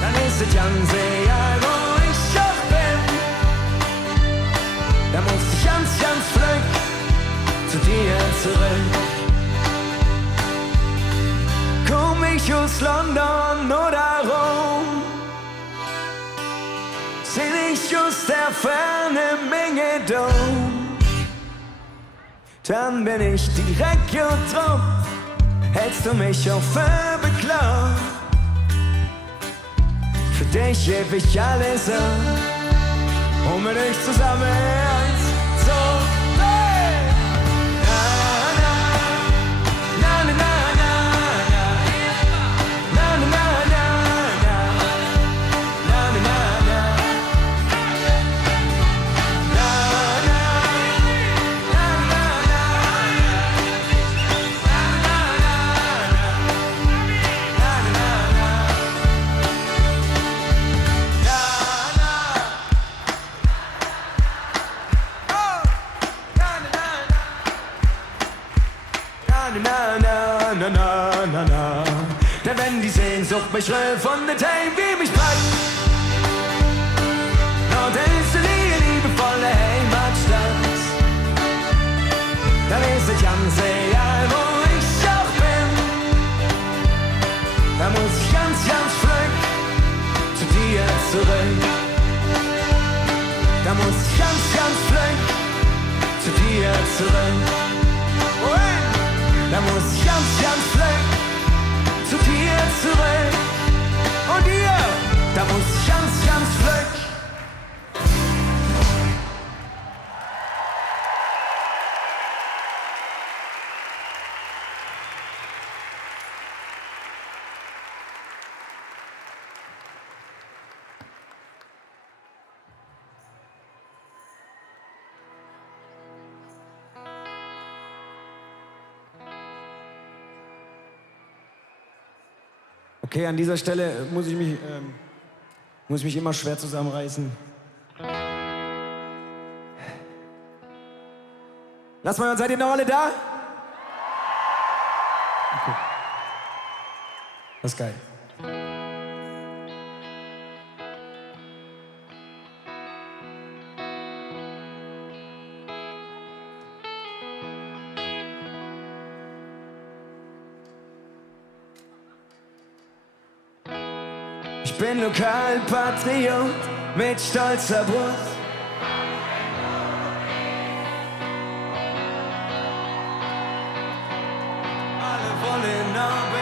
dann ist es ganz egal, wo ich auch bin. Da muss ich ganz, ganz flück zu dir zurück. Komm ich aus London oder Rom, seh ich aus der Ferne Menge Dom, dann bin ich direkt getroffen, hältst du mich auf für bekloppt. Für dich heb ich alles ab, und mit euch zusammen eins, so, hey! Na, na, na, na, na, na, na, na, na, na, na, na, na, na, na, na, na. Denn wenn die Sehnsucht mich schrill von der Themen wie mich packt, dort ist die liebevolle Heimatstadt, dann ist es ganz egal, wo ich auch bin, da muss ich ganz, ganz flink zu dir zurück. Da muss ich ganz, ganz flink zu dir zurück. Oh, hey. Da muss ich ganz, ganz flink zu dir zurück. Und ihr, da muss ich ganz, ganz flink. Okay, an dieser Stelle muss ich mich immer schwer zusammenreißen. Lass mal, seid ihr noch alle da? Okay. Das ist geil. Ich bin Lokalpatriot mit stolzer Brust. Alle wollen Nobel.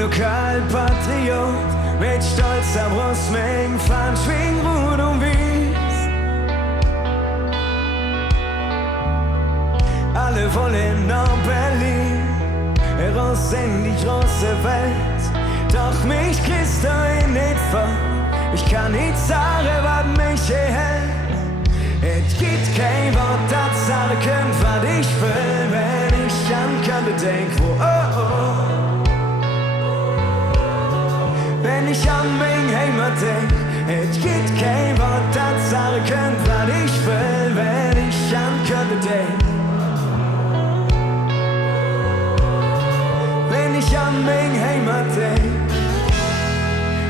Lokalpatriot mit stolzer Brust, mit Fahnen, Schwing, Rud und Wies. Alle wollen nach Berlin, heraus in die große Welt. Doch mich kriegst du nicht vor, ich kann nicht sagen, was mich hier hält. Es gibt kein Wort, das sagen könnt, was ich will, wenn ich an Köln denk, wo wenn ich an mein Heimat denk, es gibt kein Wort, das sagen könnt, was ich will, wenn ich an Köln denk. Wenn ich an mein Heimat denk,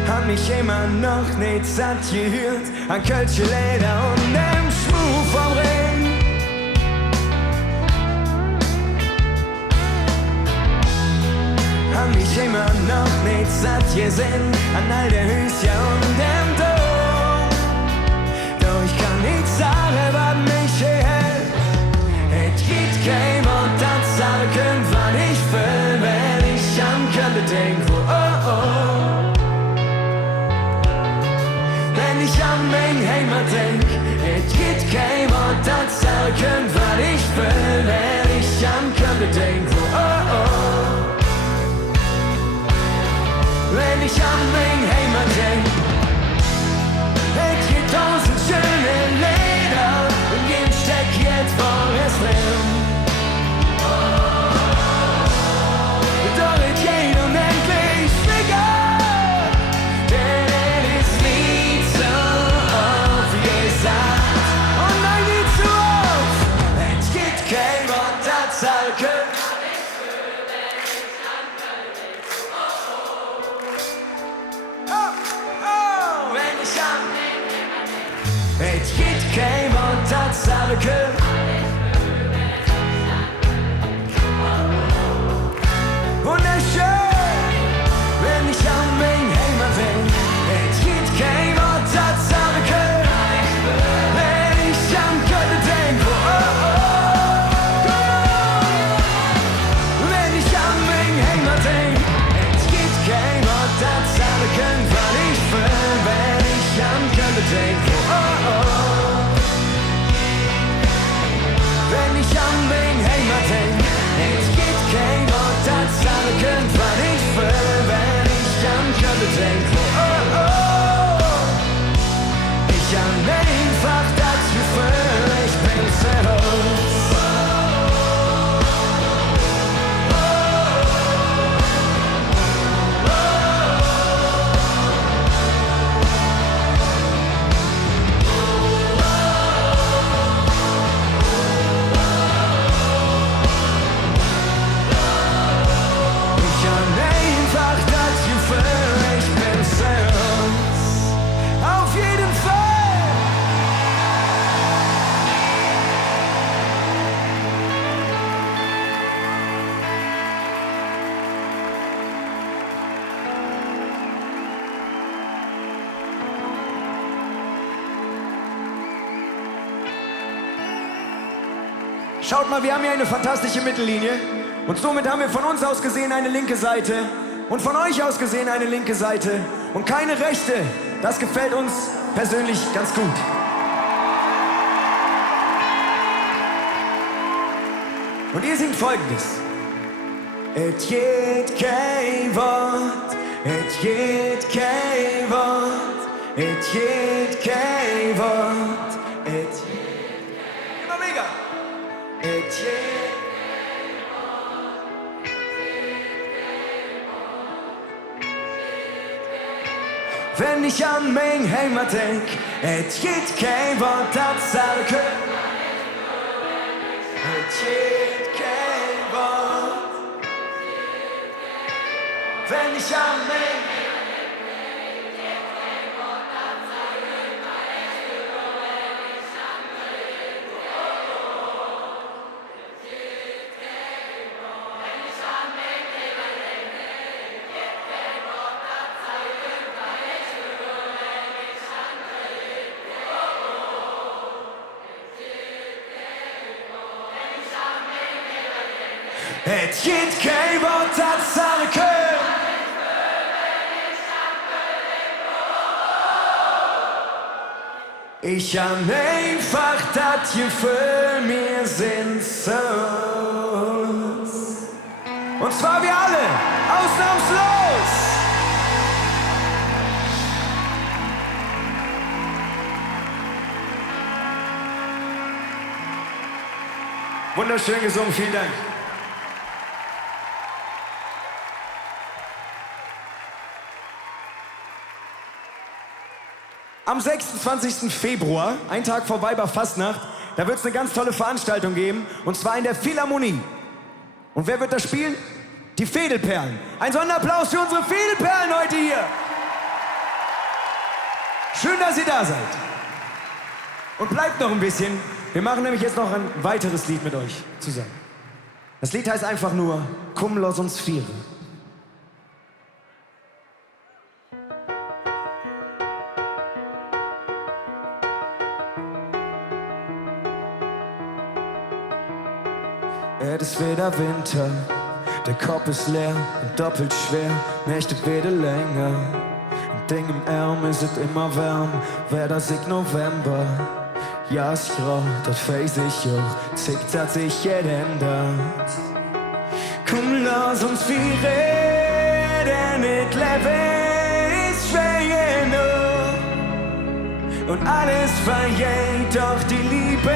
hab mich immer noch nicht satt gehört an Kölsche Leder und dem Schmuh vom Ring. Hab mich immer noch nicht satt gesehen an all der Höschen und dem Dom. Doch ich kann nicht sagen, was mich gibt kein Wort, das alle können. Wunderschön, wenn ich an mein Heimat denk. Es gibt kein Wort, das alle können. Wenn ich an Köln denk, oh, oh, oh. Wenn ich an mein Heimat denk. Es gibt kein Wort, das alle können, weil ich will. Wenn ich an Köln denk, oh, oh, oh. Wenn ich an mein Heimat denk. Es gibt kein Wort, das alle können, weil ich will, wenn ich an Köln denk. Oh, oh, oh. Ich an einfach das Gefühl, ich bin selbst. Auf jeden Fall! Schaut mal, wir haben hier eine fantastische Mittellinie und somit haben wir von uns aus gesehen eine linke Seite und von euch aus gesehen eine linke Seite und keine rechte. Das gefällt uns persönlich ganz gut. Und ihr singt Folgendes. Et geht kein Wort, et geht kein Wort, et geht kein Wort, et immer mega. Et geht wenn ich an mein Heimat denk, et geht kein Wort, das alle können. Et geht kein Wort, wenn ich an mein et geht kein Wort, das alle können. Ich an einfach das Gefühl, mir sind so. Und zwar wir alle, ausnahmslos. Wunderschön gesungen, vielen Dank. Am 26. Februar, ein Tag vor Weiberfastnacht, da wird es eine ganz tolle Veranstaltung geben, und zwar in der Philharmonie. Und wer wird da spielen? Die Vedelperlen. Ein Sonderapplaus für unsere Vedelperlen heute hier. Schön, dass ihr da seid. Und bleibt noch ein bisschen. Wir machen nämlich jetzt noch ein weiteres Lied mit euch zusammen. Das Lied heißt einfach nur Komm, lass uns feiern. Es ist wieder Winter, der Kopf ist leer und doppelt schwer, Nächte wieder länger. Ein Ding im Ärmel ist es immer warm, wär das ich November. Ja, es grau, das weiß ich auch, zickt hat sich geändert. Komm, lass uns viel reden, it Leben ist schwer genug. Und alles vergeht, doch die Liebe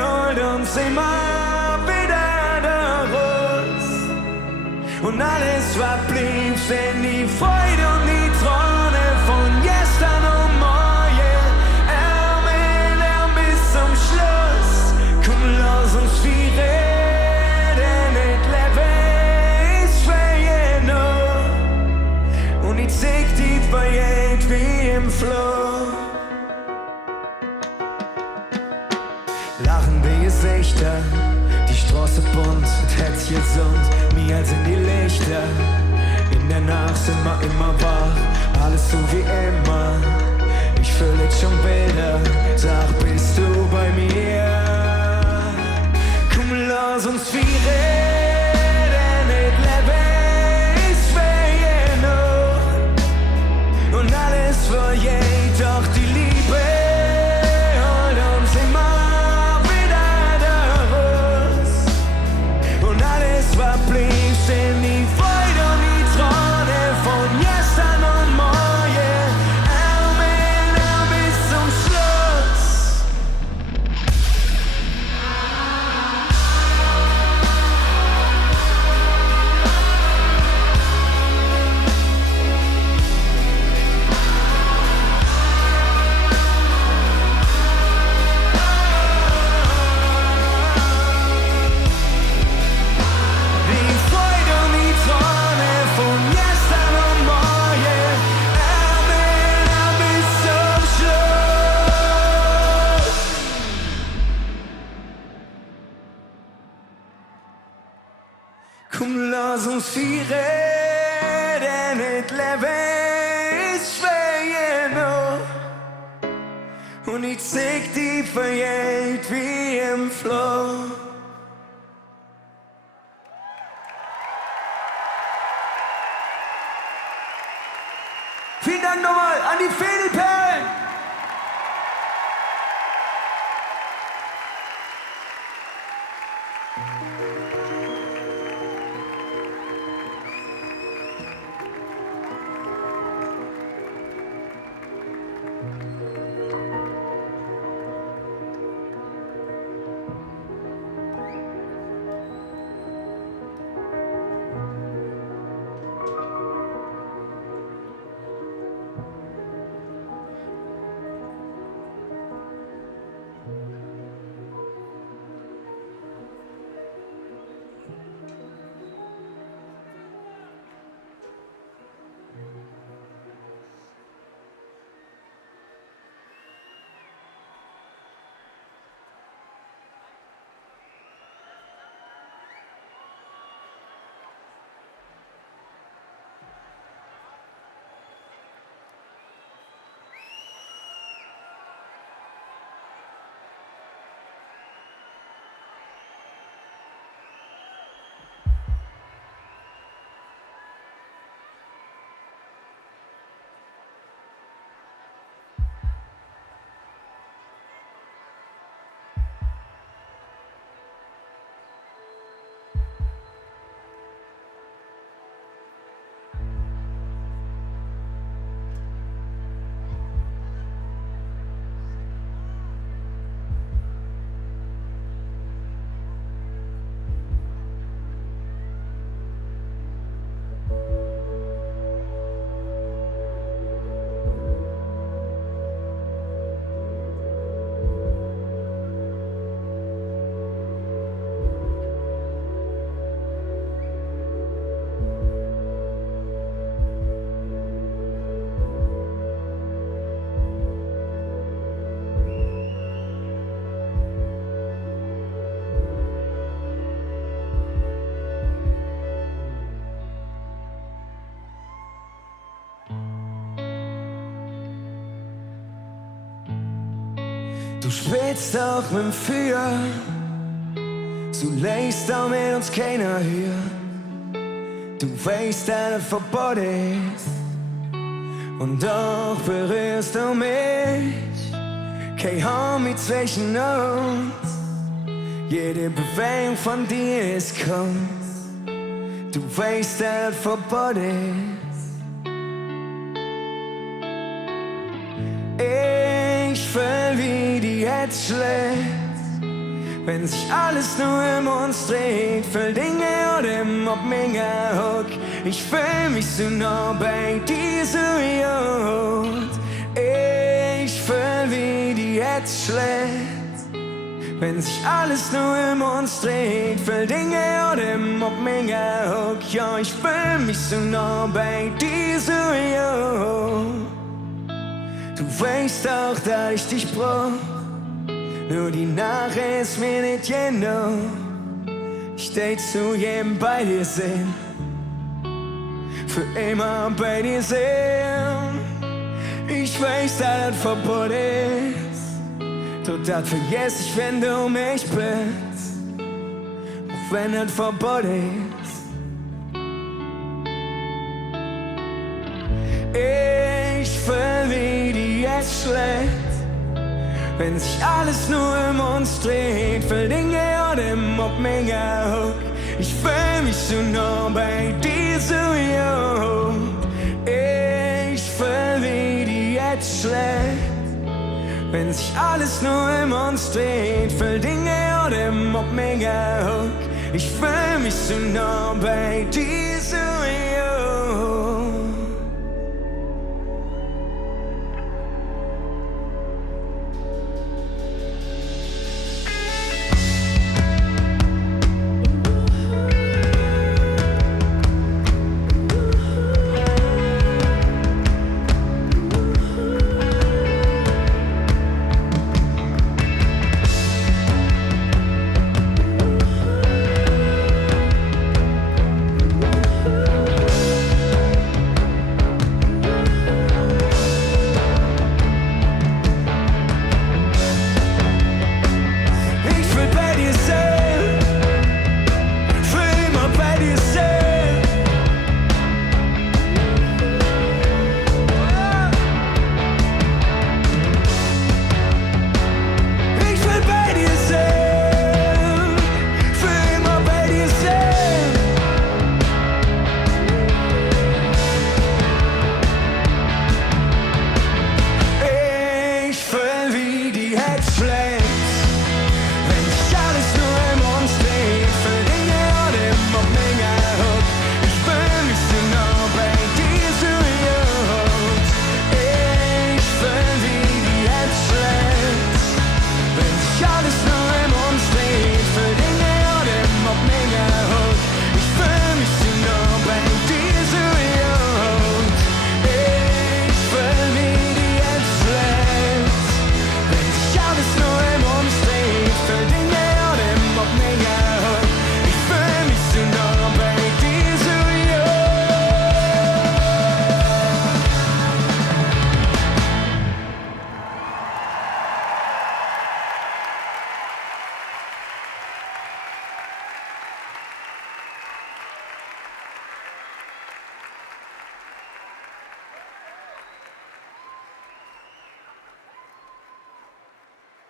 holt uns immer und alles, was blieb, sind die Freude und die Träume von gestern und morgen. Ärmel bis zum Schluss. Komm, lass uns viel reden, das Leben ist schwer genug. Und ich zick die vergeht wie im Fluss. Gesichter, die Straße bunt und Herz gesund, mir als in die Lichter. In der Nacht sind wir immer wach, alles so wie immer. Ich fühle jetzt schon Bilder, sag, bist du bei mir? Komm, lass uns feiern, et lebe ist für noch. Und alles vergeht, doch die Liebe holt uns immer wieder daraus. Und alles verblieb, sind die Freude und die Träume von gestern und morgen. Amen, bis zum Schluss. Die Freude und die Träume von gestern und morgen. Amen, bis zum Schluss. Komm, lass uns feiern, denn das Leben ist schwer noch. Und ich zeig die verjährt wie im Flow. Vielen Dank nochmal an die Fädelperlen. Du schwitzt auch mit dem Feuer, so leist auch mit uns keiner hier. Du weißt, dass es verboten ist, und doch berührst du mich. Kein Harm zwischen uns, jede Bewegung von dir ist Kunst. Du weißt, dass es verboten ist. Ich fühl, wie die Herz schlägt, wenn sich alles nur um uns dreht. Fühl Dinge oder ob mega Hook. Ich fühl mich so nah bei dieser Jod. Ich fühl, wie die Herz schlägt, wenn sich alles nur um uns dreht. Fühl Dinge oder ob mega Hook. Ja, ich fühl mich so nah bei dieser Jod. Du weißt auch, dass ich dich brauch, nur die Nacht ist mir nicht genau. Ich date zu jedem bei dir sehen, für immer bei dir sehen. Ich weiß, dass das Verbot ist, doch das vergess ich, wenn du mich bist, auch wenn das Verbot ist. Ich will, wie dir jetzt schlägt, wenn sich alles nur um uns dreht, für Dinge und im mega hoch. Ich will mich so nah bei dir so jung. Ich will, wie dir jetzt schlägt, wenn sich alles nur um uns dreht, für Dinge und im mega hoch. Ich will mich so nah bei dir so jung.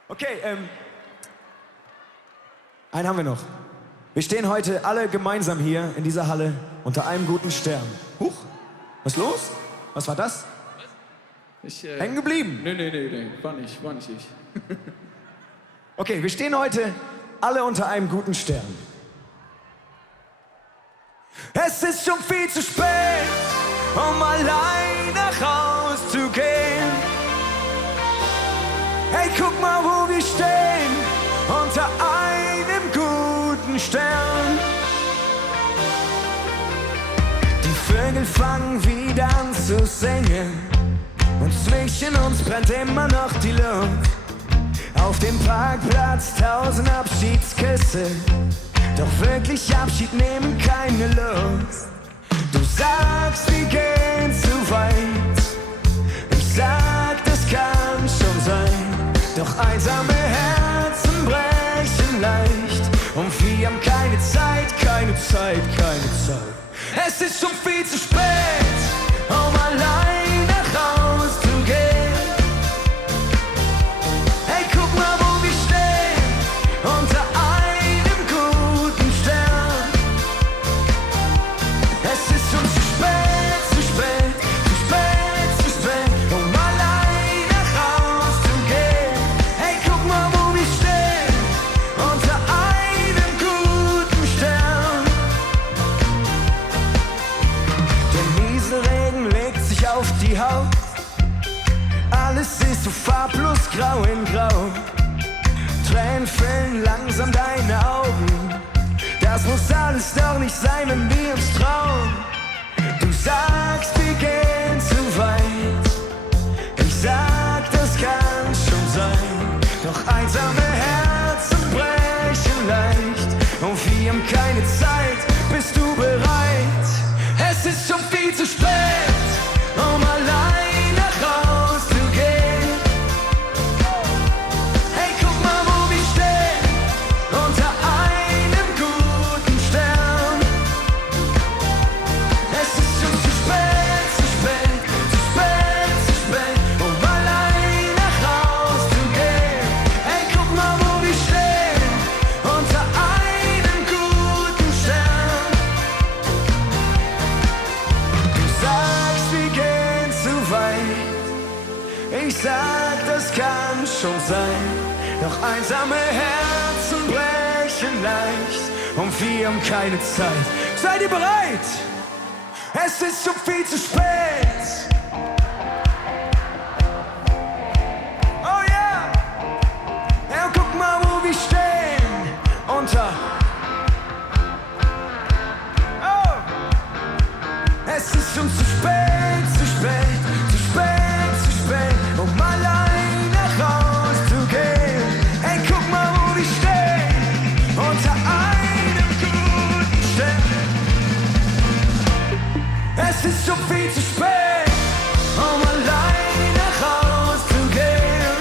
Okay, einen haben wir noch. Wir stehen heute alle gemeinsam hier in dieser Halle unter einem guten Stern. Huch, was ist los? Was war das? Hängen geblieben? Nee, war nicht ich. Okay, wir stehen heute alle unter einem guten Stern. Es ist schon viel zu spät, um allein nach Haus zu gehen. Hey, guck mal, wo wir stehen, unter einem guten Stern. Die Vögel fangen wieder an zu singen und zwischen uns brennt immer noch die Luft. Auf dem Parkplatz 1000 Abschiedsküsse, doch wirklich Abschied nehmen keine Lust. Du sagst, wir gehen zu weit, ich sag, das kann schon sein. Doch einsame Herzen brechen leicht und wir haben keine Zeit. Es ist schon viel zu spät, um allein nach Haus zu gehen. Hey, guck mal, wo wir stehen, unter einem guten Stern. Es ist schon zu spät, um allein nach Haus zu gehen. Hey, guck mal, wo wir stehen, unter einem guten Stern. Der Nieselregen legt sich auf die Haut, alles ist so farblos grau in grau. Tränen füllen langsam deine Augen, das muss alles doch nicht sein, wenn wir uns trauen. Du sagst, wir gehen zu weit, ich sag, das kann schon sein. Doch einsame zu spät, um alleine rauszugehen. Hey, guck mal, wo wir stehen, unter einem guten Stern. Es ist schon zu spät, zu spät, zu spät, zu spät, um alleine rauszugehen. Hey, guck mal, wo wir stehen, unter einem guten Stern. Du sagst, wir gehen zu weit. Ich sag, das kann schon sein. Doch einsame Herzen brechen leicht und wir haben keine Zeit. Seid ihr bereit? Es ist schon viel zu spät. Oh yeah! Ja, guck mal, wo wir stehen. Unter. Oh! Es ist schon zu spät, zu spät, zu spät, zu spät, um alleine rauszugehen. Hey, guck mal, wo wir stehen. Unter einem guten Stern. Es ist schon viel zu spät, um alleine rauszugehen.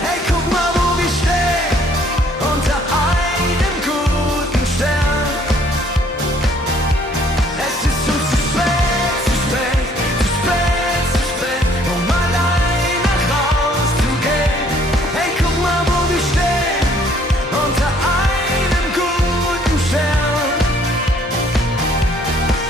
Hey, guck mal, wo wir stehen, unter einem guten Stern. Es ist schon zu spät, zu spät, zu spät, zu spät, um alleine rauszugehen. Hey, guck mal, wo wir stehen, unter einem guten Stern.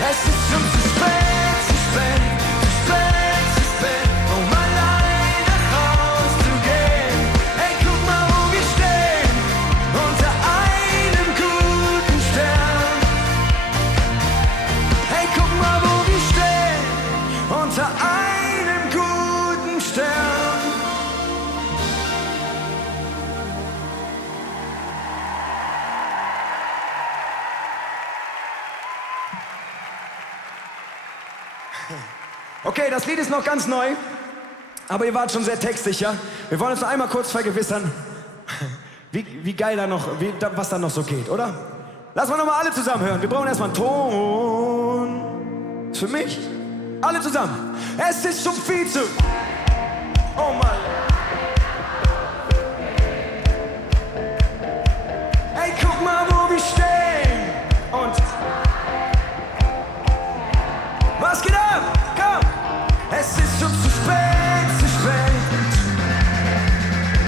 Es ist schon zu spät, zu spät, zu spät, zu spät, um alleine rauszugehen. Hey, guck mal, wo wir stehen, unter einem guten Stern. Hey, guck mal, wo wir stehen, unter einem guten Stern. Okay, das Lied ist noch ganz neu, aber ihr wart schon sehr textsicher. Wir wollen uns noch einmal kurz vergewissern, wie geil da noch, was da noch so geht, oder? Lass mal nochmal alle zusammen hören. Wir brauchen erstmal einen Ton. Ist für mich? Alle zusammen. Es ist schon viel zu. Oh Mann. Ey, guck mal, wo wir stehen. Und was geht ab? Komm! Es ist schon zu spät, zu spät,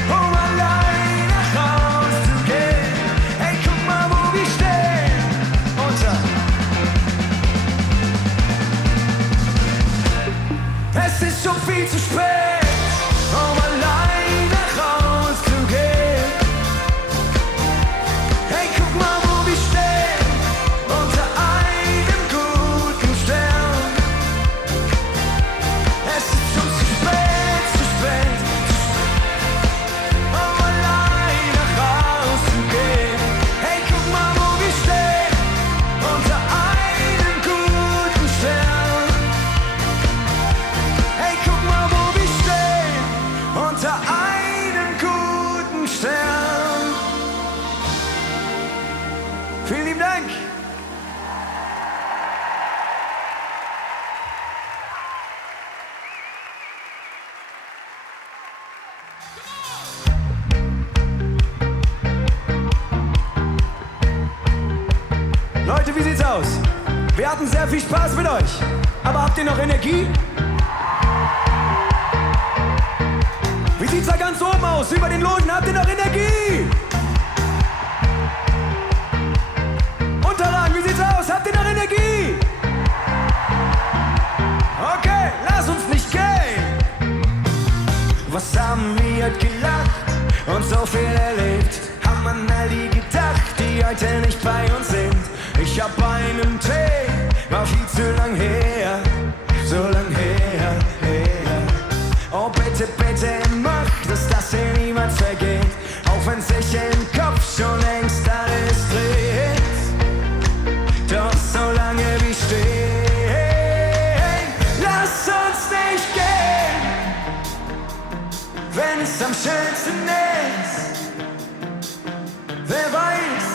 um alleine rauszugehen. Hey, guck mal, wo wir stehen. Unter. Es ist schon viel zu spät, um alleine rauszugehen. Hey, guck mal, wo wir stehen. Unter einem guten Stern. Es ist schon zu spät, zu spät, um alleine rauszugehen. Hey, guck mal, wo wir stehen, unter einem guten Stern. Hey, guck mal, wo wir stehen, unter einem guten Stern. Vielen lieben Dank. Leute, wie sieht's aus? Wir hatten sehr viel Spaß mit euch. Aber habt ihr noch Energie? Wie sieht's da ganz oben aus? Über den Logen, habt ihr noch Energie? Unterrang, wie sieht's aus? Habt ihr noch Energie? Okay, lass uns nicht gehen. Was haben wir heute gelacht und so viel erlebt? Haben an all die gedacht, die heute nicht bei uns sind. Ich hab einen Tee, war viel zu lang her, so lang her, her. Oh bitte, bitte mach, dass das hier niemals vergeht, auch wenn sich im Kopf schon längst alles dreht. Doch solange wir stehen, lass uns nicht gehen, wenn es am schönsten ist. Wer weiß,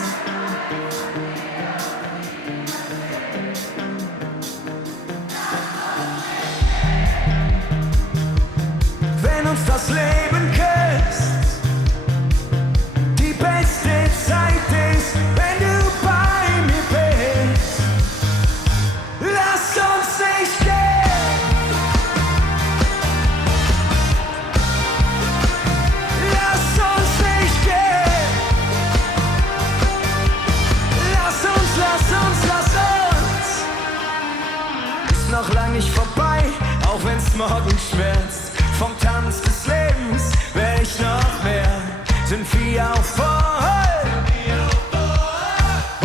sind wir auch voll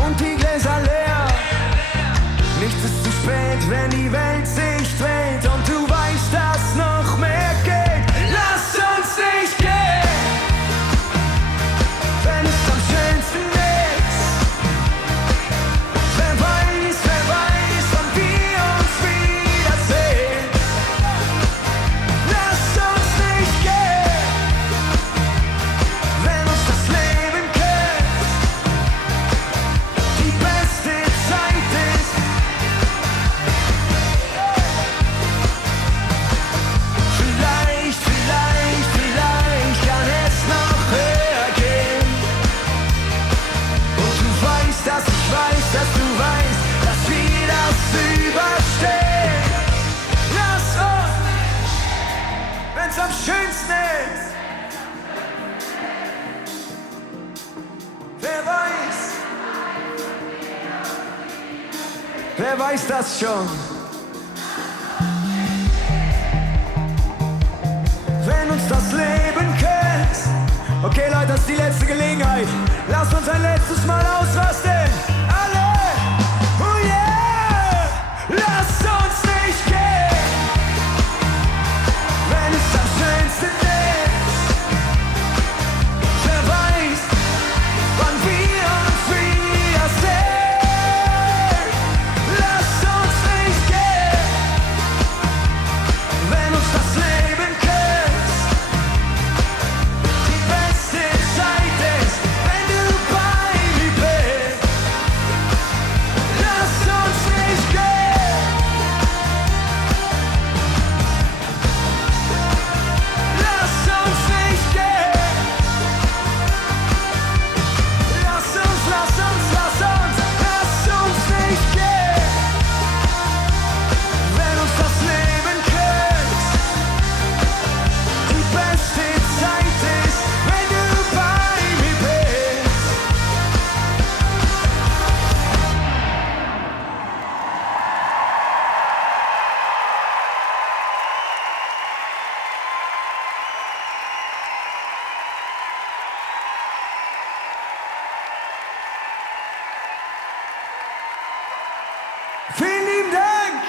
und die Gläser leer. Nichts ist zu spät, wenn die Welt sich dreht und du weißt, dass noch mehr geht. Lass uns nicht gehen, wenn es am schönsten ist. Wer weiß, wann wir uns wiedersehen. Lass uns nicht gehen, wenn uns das Leben küsst. Die beste Zeit ist. Vielleicht kann es noch höher gehen. Und du weißt, dass ich weiß, dass du weißt, dass wir das überstehen. Lass uns, wenn's am schönsten ist. Wer weiß das schon? Wenn uns das Leben küsst. Okay Leute, das ist die letzte Gelegenheit. Lasst uns ein letztes Mal ausrasten. Alle! Oh yeah! Lasst uns nicht gehen, wenn es am schönsten ist. Wer weiß, wann wir uns wiedersehen. Lasst uns nicht gehen, wenn uns das Leben küsst. Die beste Zeit ist, wenn du bei mir bist. Lass uns nicht gehen. Lass uns nicht gehen. Lass uns nicht gehen. Wenn uns das Leben küsst. Die beste Zeit ist, wenn du bei mir bist. Vielen lieben Dank!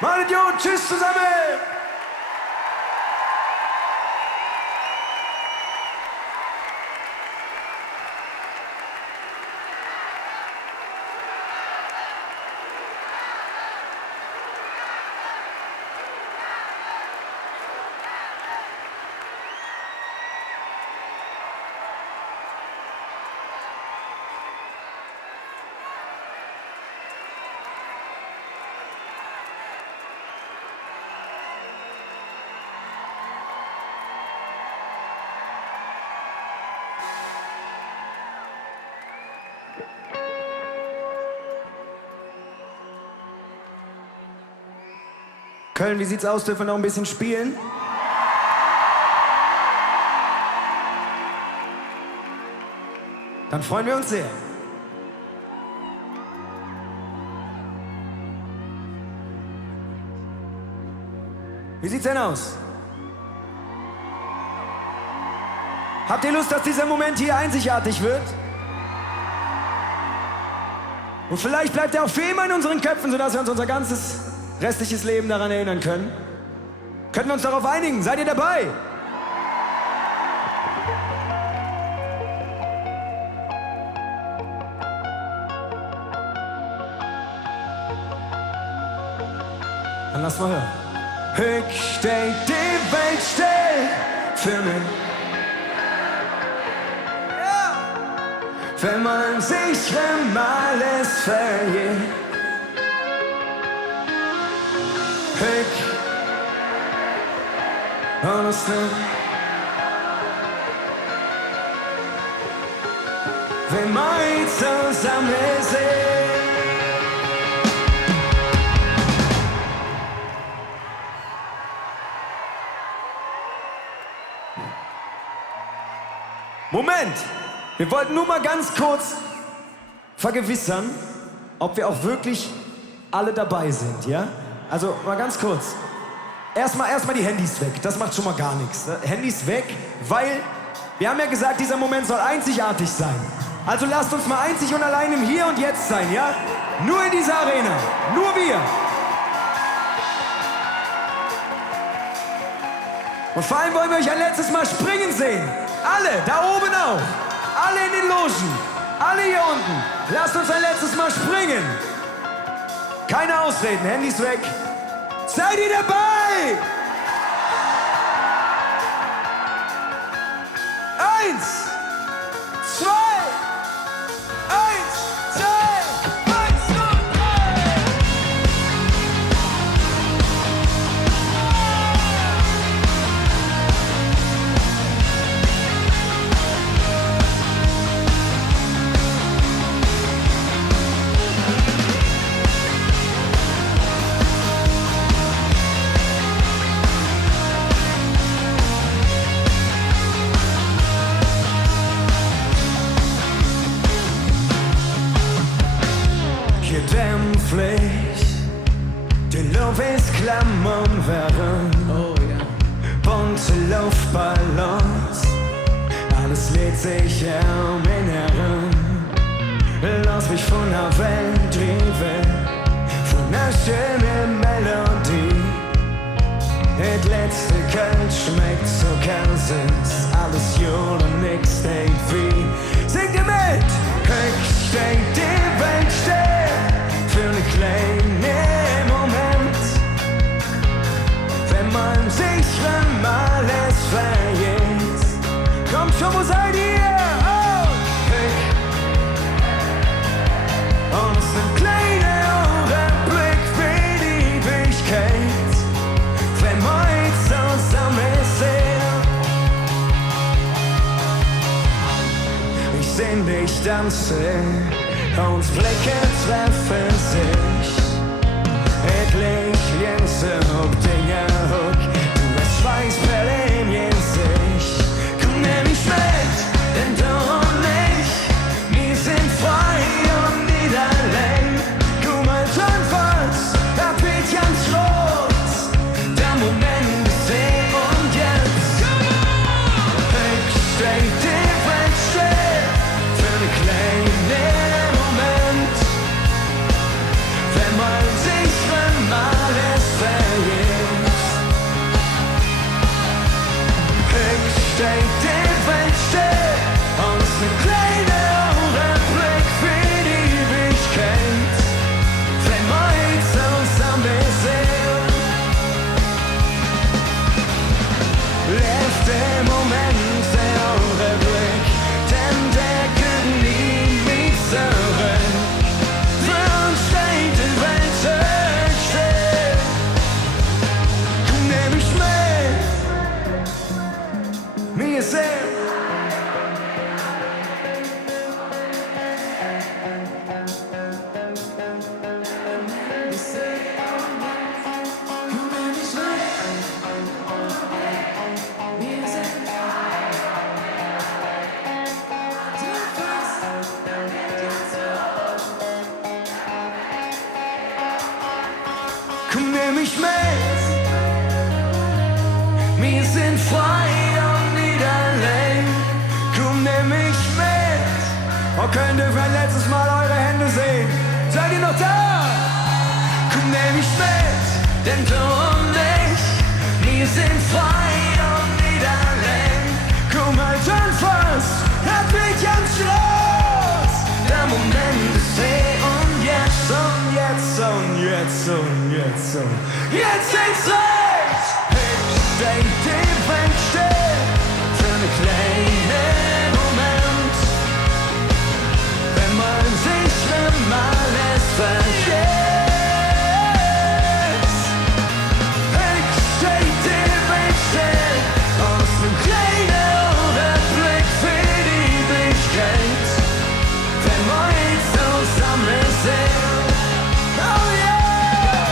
Meine Idioten, tschüss zusammen! Köln, wie sieht's aus? Dürfen wir noch ein bisschen spielen? Dann freuen wir uns sehr. Wie sieht's denn aus? Habt ihr Lust, dass dieser Moment hier einzigartig wird? Und vielleicht bleibt er auch für immer in unseren Köpfen, sodass wir uns unser ganzes restliches Leben daran erinnern können. Können wir uns darauf einigen? Seid ihr dabei? Dann lass mal hören. Höck steht die Welt still für mich. Ja. Wenn man sich alles verliert. Höck und es nimmt. Wenn wir zusammen sind. Moment! Wir wollten nur mal ganz kurz vergewissern, ob wir auch wirklich alle dabei sind, ja? Also mal ganz kurz. Erstmal die Handys weg, das macht schon mal gar nichts. Ne? Handys weg, weil wir haben ja gesagt, dieser Moment soll einzigartig sein. Also lasst uns mal einzig und allein im Hier und Jetzt sein, ja? Nur in dieser Arena, nur wir. Und vor allem wollen wir euch ein letztes Mal springen sehen. Alle, da oben auch. Alle in den Logen. Alle hier unten. Lasst uns ein letztes Mal springen. Keine Ausreden, Handys weg. Seid ihr dabei? 1, 2, 1, 2, 1 und gedämpflich, die Luft ist Klammerwärme, Oh ja. bunte Luftballons, alles lädt sich im Inneren. Lass mich von der Welt trieben, von der schönen Melodie. Das letzte Köln schmeckt so ganz süß, alles Jod und nix steht wie. Singt ihr mit? Ich steht die Welt still für einen kleinen Moment. Wenn man sich schon mal es vergisst. Kommt schon, wo seid ihr? Oh, uns ein kleiner Blick für die Ewigkeit. Wenn wir zusammen sind. Ich seh dich tanzen, uns Blicke treffen sich. Endlich Jänse, ob Dinger hoch, du hast Schweißperle im Gesicht. Komm, nimm mich mit, denn du und ich, wir sind frei und nicht allein. Komm mal schon fast, da wird ganz los, der Moment ist hier und jetzt. Ich steh die Welt still für eine kleine Moment. Wenn man sich schon mal es vergisst. Ich steh die Welt still, uns ne kleine Augenblick für die Ewigkeit. Wenn wir zusammen sind. Letzte Moment, der Augenblick, denn der kann nie mehr zurück. Für uns steht die Welt still. Nimm mich mit, mir sind. Komm, nimm mich mit. Wir sind frei und nicht allein. Komm, nimm mich mit. Oh, könnt ihr für ein letztes Mal eure Hände sehen? Seid ihr noch da? Komm, nimm mich mit, denn du und ich, wir sind frei und nicht allein. Komm, halt schon fast, das wird ganz Schluss. Der Moment ist hier und jetzt und jetzt und jetzt und jetzt und jetzt ist es. Ich steh die Welt still für einen kleinen Moment. Wenn man sich schon mal es vergisst. Ich steh die Welt still aus nem kleinen Augenblick für die Ewigkeit. Wenn wir zusammen sind. Oh yeah!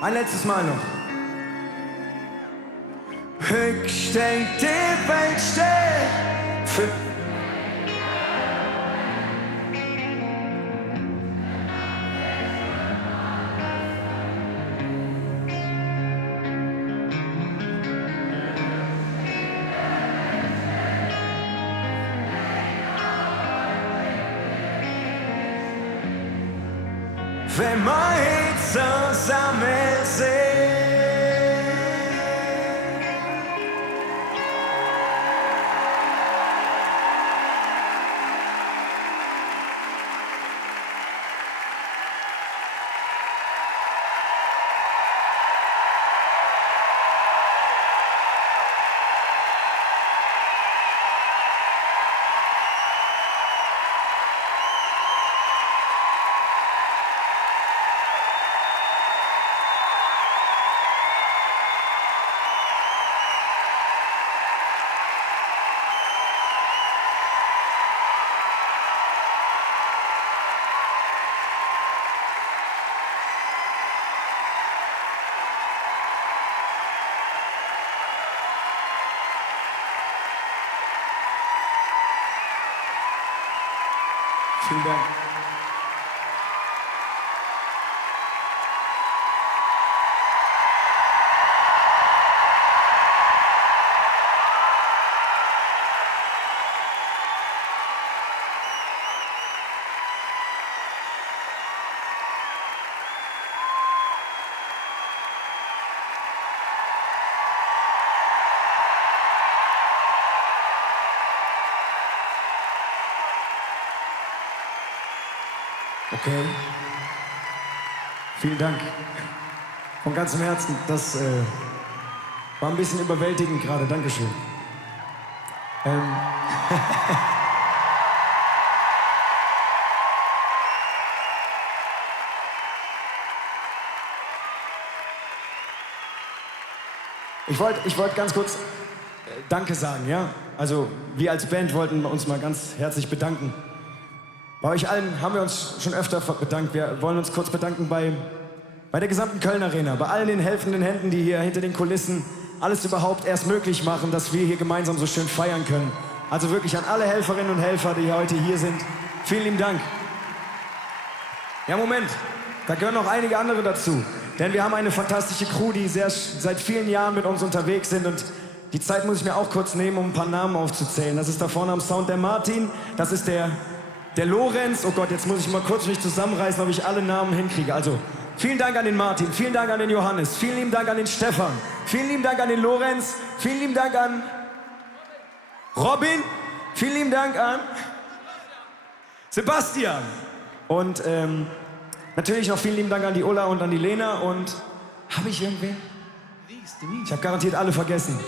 Ein letztes Mal noch. Höchst steht die Welt still für wenn wir zusammen sind. Vielen Dank. Okay. Vielen Dank. Von ganzem Herzen. Das war ein bisschen überwältigend gerade. Dankeschön. Ich wollte ganz kurz Danke sagen, ja? Also wir als Band wollten uns mal ganz herzlich bedanken. Bei euch allen haben wir uns schon öfter bedankt. Wir wollen uns kurz bedanken bei der gesamten Köln Arena, bei allen den helfenden Händen, die hier hinter den Kulissen alles überhaupt erst möglich machen, dass wir hier gemeinsam so schön feiern können. Also wirklich an alle Helferinnen und Helfer, die heute hier sind. Vielen lieben Dank. Ja, Moment, da gehören noch einige andere dazu. Denn wir haben eine fantastische Crew, die seit vielen Jahren mit uns unterwegs sind. Und die Zeit muss ich mir auch kurz nehmen, um ein paar Namen aufzuzählen. Das ist da vorne am Sound der Martin, das ist der Lorenz. Oh Gott, jetzt muss ich mal kurz mich zusammenreißen, ob ich alle Namen hinkriege. Also, vielen Dank an den Martin, vielen Dank an den Johannes, vielen lieben Dank an den Stefan, vielen lieben Dank an den Lorenz, vielen lieben Dank an Robin, vielen lieben Dank an Sebastian. Und natürlich noch vielen lieben Dank an die Ulla und an die Lena. Und habe ich irgendwen? Ich habe garantiert alle vergessen.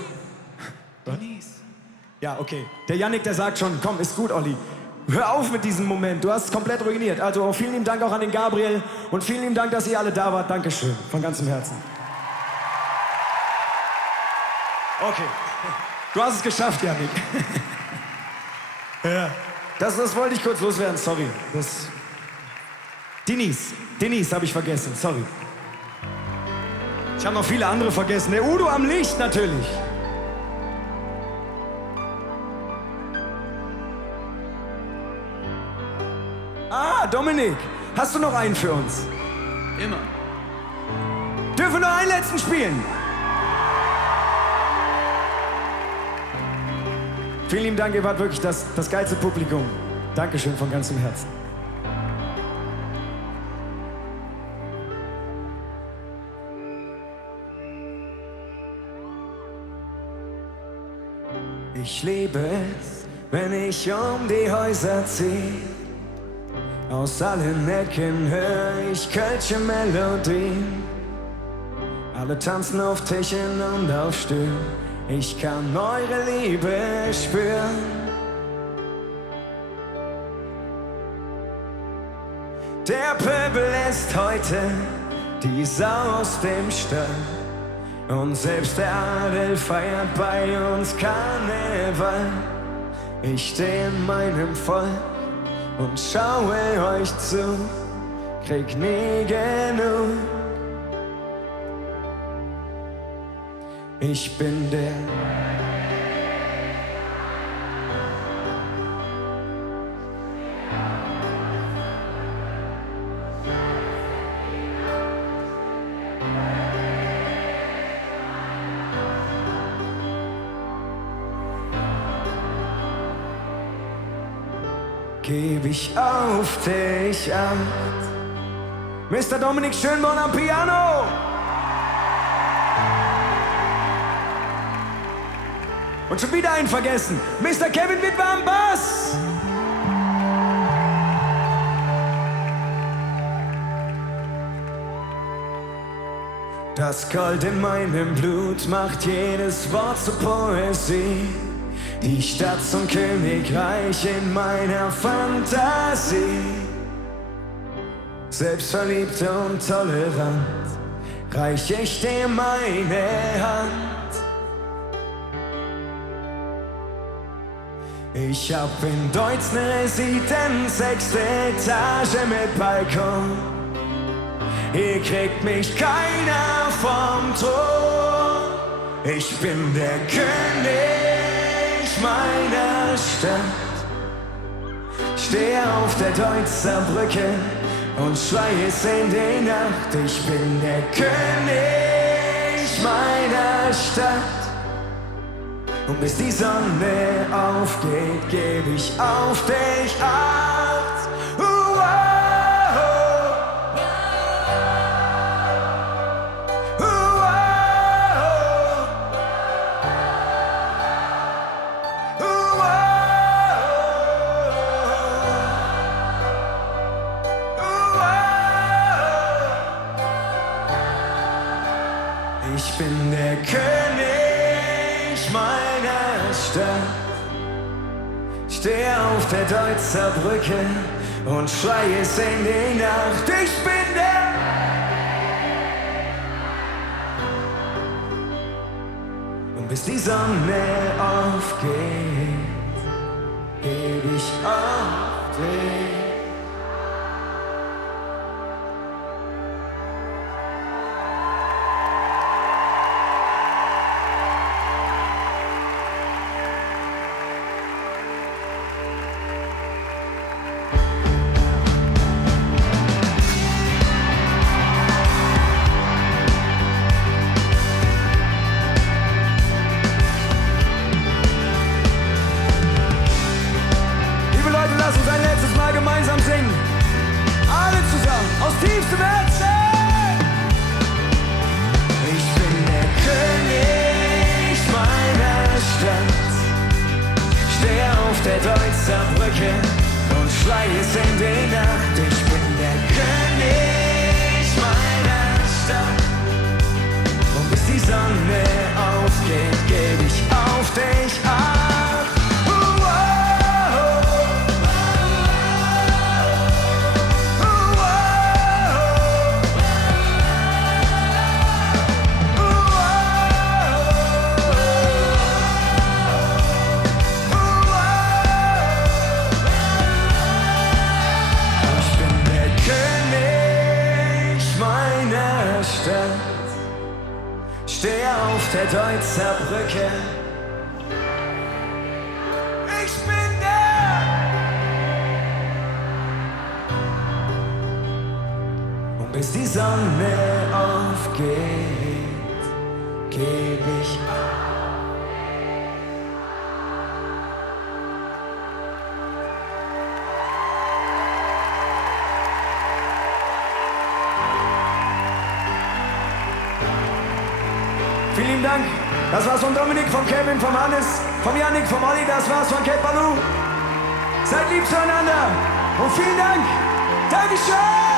Ja, okay. Der Yannick, der sagt schon, komm, ist gut, Olli. Hör auf mit diesem Moment, du hast es komplett ruiniert. Also vielen lieben Dank auch an den Gabriel und vielen lieben Dank, dass ihr alle da wart. Dankeschön, von ganzem Herzen. Okay, du hast es geschafft, Yannick. Ja. Das wollte ich kurz loswerden, sorry. Denise habe ich vergessen, sorry. Ich habe noch viele andere vergessen. Der Udo am Licht natürlich. Ah, Dominik, hast du noch einen für uns? Immer. Dürfen wir noch einen letzten spielen? Vielen lieben Dank, ihr wart wirklich das geilste Publikum. Dankeschön von ganzem Herzen. Ich liebe es, wenn ich um die Häuser ziehe. Aus allen Ecken höre ich kölsche Melodien. Alle tanzen auf Tischen und auf Stühlen. Ich kann eure Liebe spüren. Der Pöbel ist heute die Sau aus dem Stall. Und selbst der Adel feiert bei uns Karneval. Ich steh in meinem Volk und schaue euch zu, krieg nie genug. Ich bin der. Geb ich auf dich an. Mr. Dominik Schönborn am Piano. Und schon wieder einen vergessen. Mr. Kevin Witwer am Bass. Das Gold in meinem Blut macht jedes Wort zur Poesie. Die Stadt zum Königreich in meiner Fantasie. Selbstverliebt und tolerant reich ich dir meine Hand. Ich hab in Deutsch ne Residenz, 6. Etage mit Balkon. Hier kriegt mich keiner vom Thron. Ich bin der König meiner Stadt. Steh auf der Deutzer Brücke und schrei es in die Nacht. Ich bin der König meiner Stadt. Und bis die Sonne aufgeht, geb ich auf dich Acht. Ich bin der König meiner Stadt. Steh auf der Deutzer Brücke und schrei es in die Nacht. Ich bin der. Und bis die Sonne aufgeht, geb ich auf dich. Lass uns ein letztes Mal gemeinsam singen. Alle zusammen, aus tiefstem Herzen. Ich bin der König meiner Stadt. Steh auf der Deutzer Brücke und schrei es in die Nacht. Ich bin der König meiner Stadt. Und bis die Sonne aufgeht, geb ich auf dich Acht. Steh auf der Deutzer Brücke. Ich bin der. Und bis die Sonne aufgeht, geb ich auf. Vielen lieben Dank. Das war's von Dominik, von Kevin, von Hannes, von Yannick, von Olli. Das war's von Cat Balou. Seid lieb zueinander. Und vielen Dank. Dankeschön.